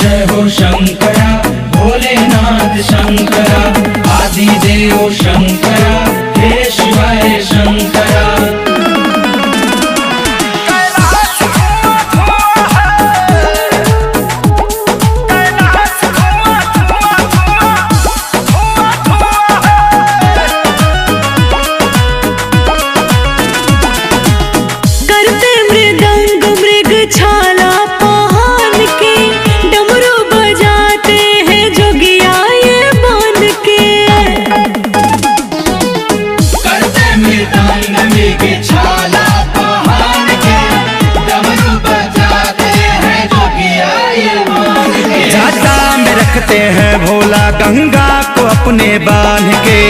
जय हो शंकरा भोलेनाथ शंकरा आदिदेव शंकरा हे शिवाय शंकरा। करते मृदंग मृग छाला पहन के डमरू बजाते हैं जोगिया ये बन के। करते मृदंग मृग छाला पहन के डमरू बजाते हैं जोगिया ये बन के। जाता में रखते हैं भोला गंगा को अपने बांध के।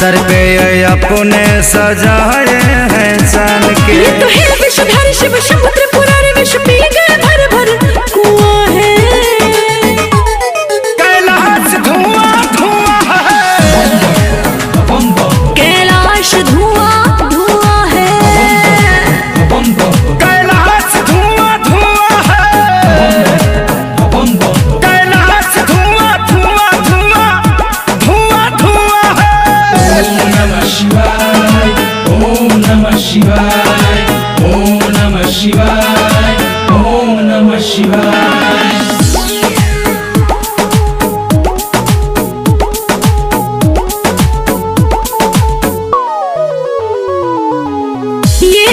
सर पे अपने सजाए हैं सान के। ये तो है विषधारी शिव शंभु त्रिपुरारी विष पी गए भर भर कुआं है। कैलाश धुआं धुआं है, कैलाश धुआं धुआं है, कैलाश धुआं धुआं है, कैलाश धुआं धुआं धुआं धुआं धुआं है। ओम नमः शिवाय, ओम नमः शिवाय, ओम नमः शिवाय, ओम नमः शिवाय।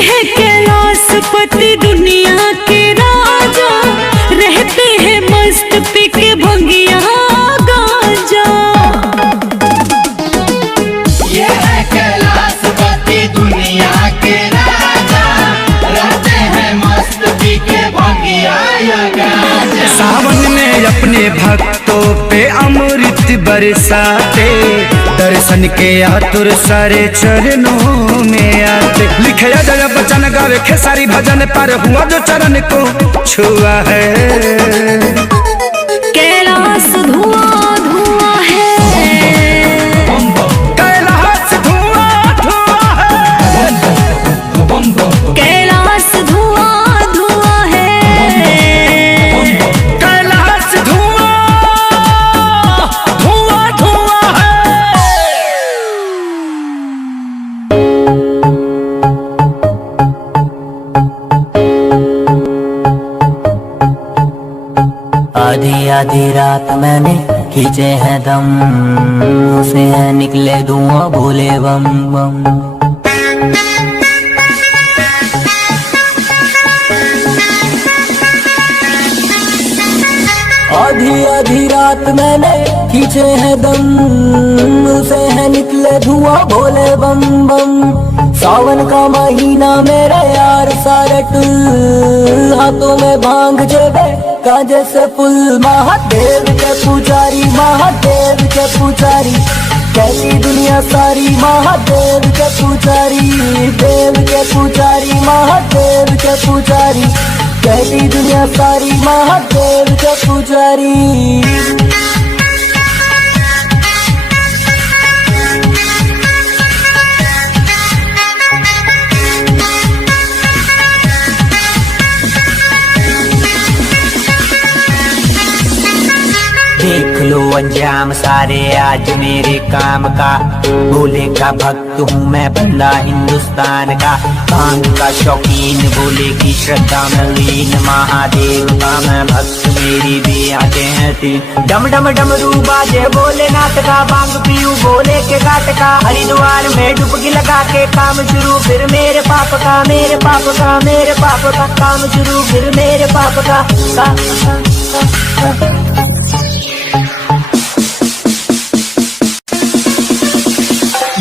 हैं कैलाशपति दुनिया के राजा, रहते हैं मस्त पी के भंगिया गांजा। ये है कैलाशपति दुनिया के राजा, रहते हैं मस्त पी के भंगिया गांजा। सावन में अपने भक्तों पे अमृत बरसाते, दर्शन के आतुर सारे चरणों में आते। लिखे जय बचन गावे खेसारी भजन, पर हुआ जो चरण को छुआ है। कैलाश धुआं धुआं है, कैलाश धुआं धुआं है, कैलाश धुआं धुआं है, कैलाश धुआं धुआं धुआं है। आधी आधी रात मैंने खींचे हैं दम, उसे है निकले धुआं भोले बम बम। आधी आधी रात मैंने खींचे हैं दम, उसे है निकले धुआं भोले बम बम। सावन का महीना मेरे यार सारे टुल, हाथों में भांग जेबे कांजे से फुल। महादेव के पुजारी, महादेव के पुजारी, कैसी दुनिया सारी महादेव के पुजारी। देव के पुजारी, महादेव के पुजारी, कैसी दुनिया सारी महादेव के पुजारी। देख लो अंजाम सारे आज मेरे काम का, भोले का भक्त हूँ मैं बंदा हिंदुस्तान का। भांग का शौकीन, भोले की श्रद्धा में लीन, महादेव का मैं भक्त मेरी भी आते हैं तीन। डम डम डमरू बाजे भोलेनाथ का, भांग पीऊ भोले के घाट का। हरिद्वार में डुबकी लगा के काम शुरू, फिर मेरे पाप का, मेरे पाप का, मेरे पाप का काम शुरू, फिर मेरे पाप का।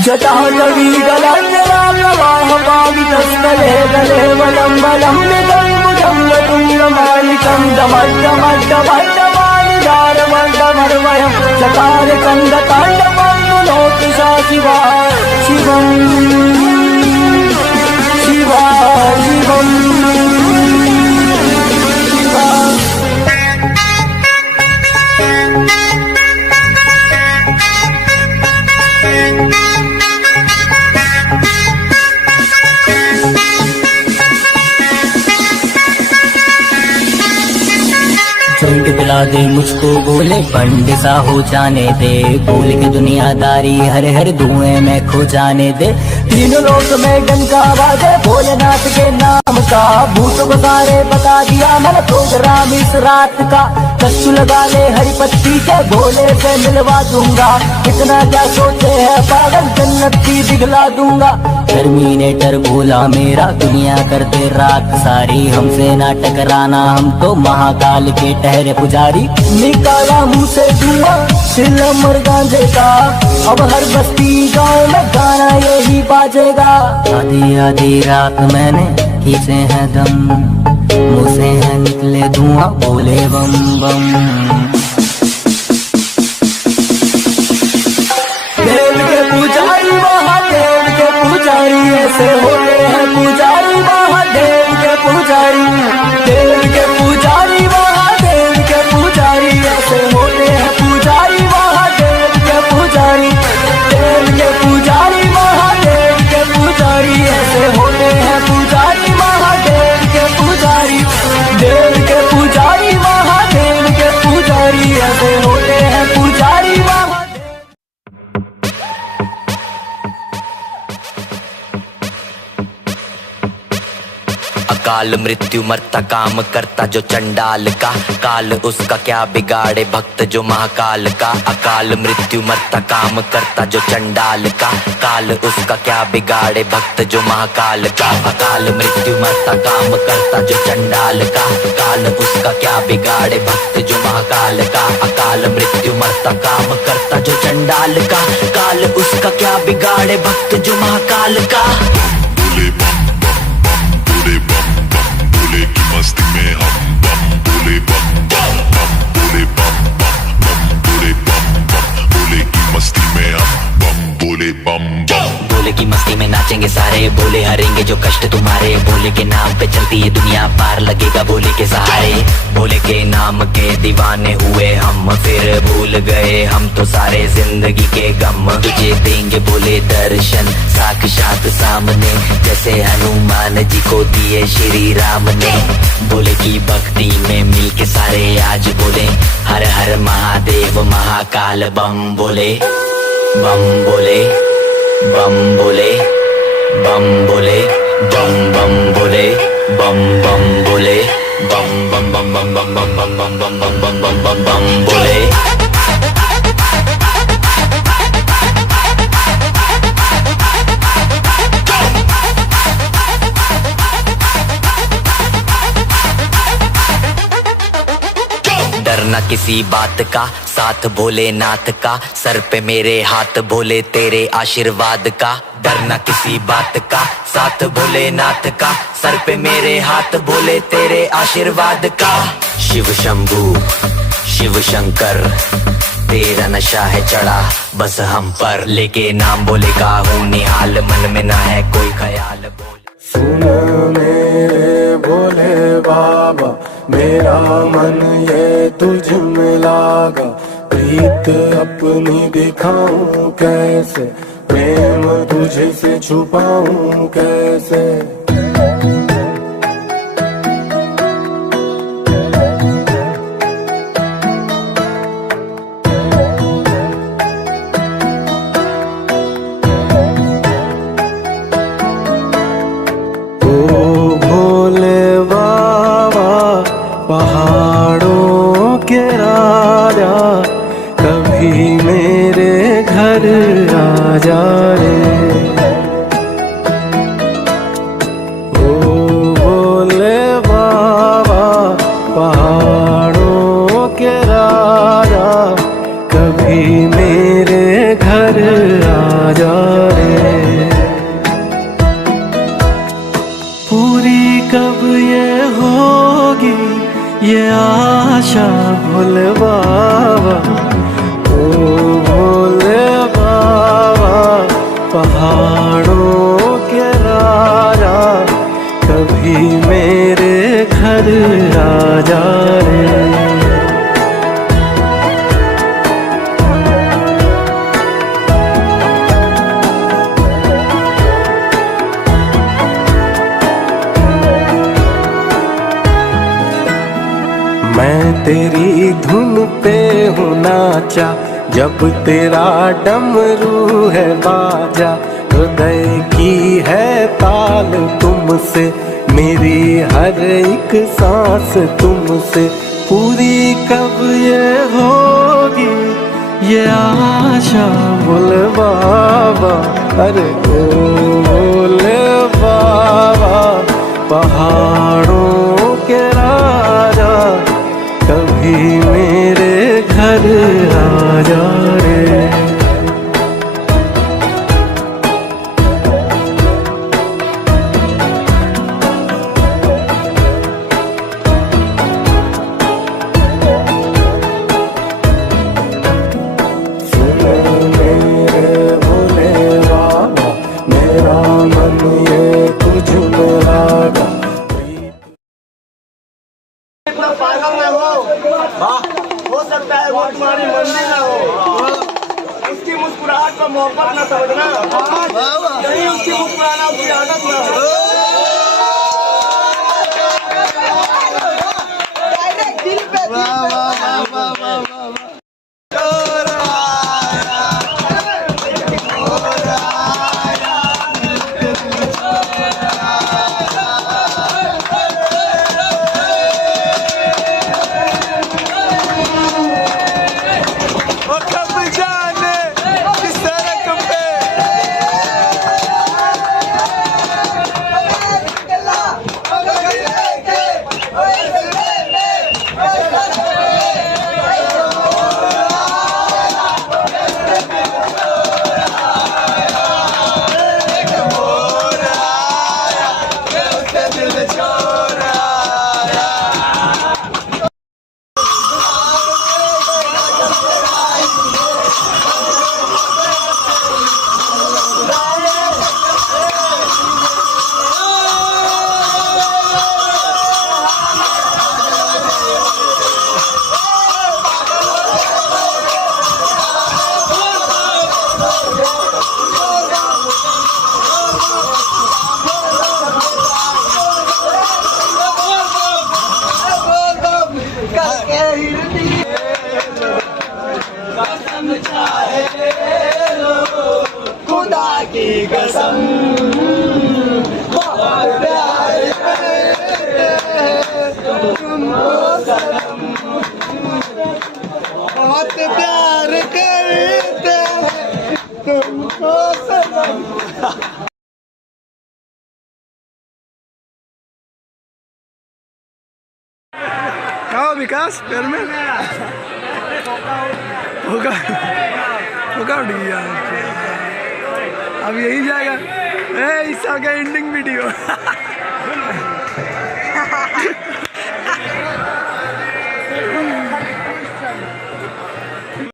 जटा जगी गला जरा प्रवाह पावि तस्कले गले वलम बलम निगम बुधम तुंग मालिकम दमट दमट दमट दमानिदार वर्धमर्वयम चकार कंद तांडवं नोतिशा शिवा शिवम शिवा शिवम शिवा। चंद पिला दे मुझको बोले, पंडित सा हो जाने दे। बोल के दुनियादारी हर हर धुएं में खो जाने दे। तीनों लोक में डंका बाजे भोलेनाथ के नाम का। भूत को सारे बता दिया मैंने प्रोग्राम इस रात का। कच्चू लगा ले हरी पत्ती के, भोले से मिलवा दूंगा। कितना क्या सोचे है पागल, जन्नत की दिखला दूंगा। टर्मिनेटर भोला मेरा, दुनिया करते रात सारी। हमसे ना टकराना, हम तो महाकाल के ठहरे पुजारी। निकाला मुंह से धुआं चिलम और गांजे का, अब हर बस्ती गांव में गाना यही बाजेगा। आधी आधी रात मैंने खींचे हैं दम, मुँह से है निकले धुआं बोले बम बम। देव के पुजारी महादेव के पुजारी, ऐसे होते हैं पुजारी महादेव के पुजारी। देव के पुजारी महादेव के पुजारी, ऐसे होते हैं पुजारी महादेव के पुजारी। देव के पुजारी महादेव के पुजारी, ऐसे होते हैं पुजारी महादेव के पुजारी। देव के पुजारी महादेव के पुजारी, ऐसे होते हैं पुजारी महादेव। अकाल मृत्यु मरता काम करता जो चंडाल का, काल उसका क्या बिगाड़े भक्त जो महाकाल का। अकाल मृत्यु मरता काम करता जो चंडाल का, काल उसका क्या बिगाड़े भक्त जो महाकाल का। अकाल मृत्यु मरता काम करता जो चंडाल का, काल उसका क्या बिगाड़े भक्त जो महाकाल का। अकाल मृत्यु मरता काम करता जो चंडाल का, काल उसका क्या बिगाड़े भक्त जो महाकाल का। बोले बम बम बम, बोले बम बम, बोले की मस्ती में हम बम, बोले बम बम बम, बोले बम बम बम, बोले बम बम, बोले की मस्ती में हम बम, बोले बम बम। बोले की मस्ती में नाचेंगे सारे, बोले हरेंगे जो कष्ट तुम्हारे। बोले के नाम पे चलती है दुनिया, पार लगेगा बोले के सहारे। बोले के नाम के दीवाने हुए हम, फिर भूल गए हम तो सारे जिंदगी के गम। तुझे देंगे बोले दर्शन साक्षात सामने, जैसे हनुमान जी को दिए श्री राम ने। बोले की भक्ति में मिल के सारे आज बोले, हर हर महादेव महाकाल बम बोले। बम बोले, बम बोले, बम बोले, बम बम बोले, बम बम बोले, बम बम बम बम बम बम बम बम बम बम बम बम बम बोले। डरना किसी बात का, साथ भोलेनाथ का, सर पे मेरे हाथ भोले तेरे आशीर्वाद का। डरना किसी बात का, साथ भोलेनाथ का, सर पे मेरे हाथ भोले तेरे आशीर्वाद का। शिव शंभू शिव शंकर, तेरा नशा है चढ़ा बस हम पर, लेके नाम बोले का हूँ निहाल, मन में ना है कोई ख्याल। सुन मेरे भोले बाबा, मेरा मन ये तुझ में लागा। प्रीत अपनी दिखाऊं कैसे, प्रेम तुझे से छुपाऊं कैसे। पहाड़ों के राजा, कभी मेरे घर आ जा रे। ओ भोले बाबा, पहाड़ों के राजा, कभी मेरे घर आ जा रे। पूरी कब ये होगी ये आशा भोले बाबा, ओ भोले बाबा, पहाड़ों के राजा, कभी मेरे घर आ जा रे। मैं तेरी धुन पे हूँ नाचा, जब तेरा डमरू है बाजा। हृदय की है ताल तुमसे, मेरी हर एक सांस तुमसे। पूरी कब ये होगी ये आशा भोले बाबा, अरे ओ भोले बाबा, पहाड़ों के राजा, कभी मेरे घर आ जा रे। सुन मेरे भोले बाबा, मेरा विकास पैर में होगा उठ गया। अब यही जाएगा इस साल का एंडिंग वीडियो।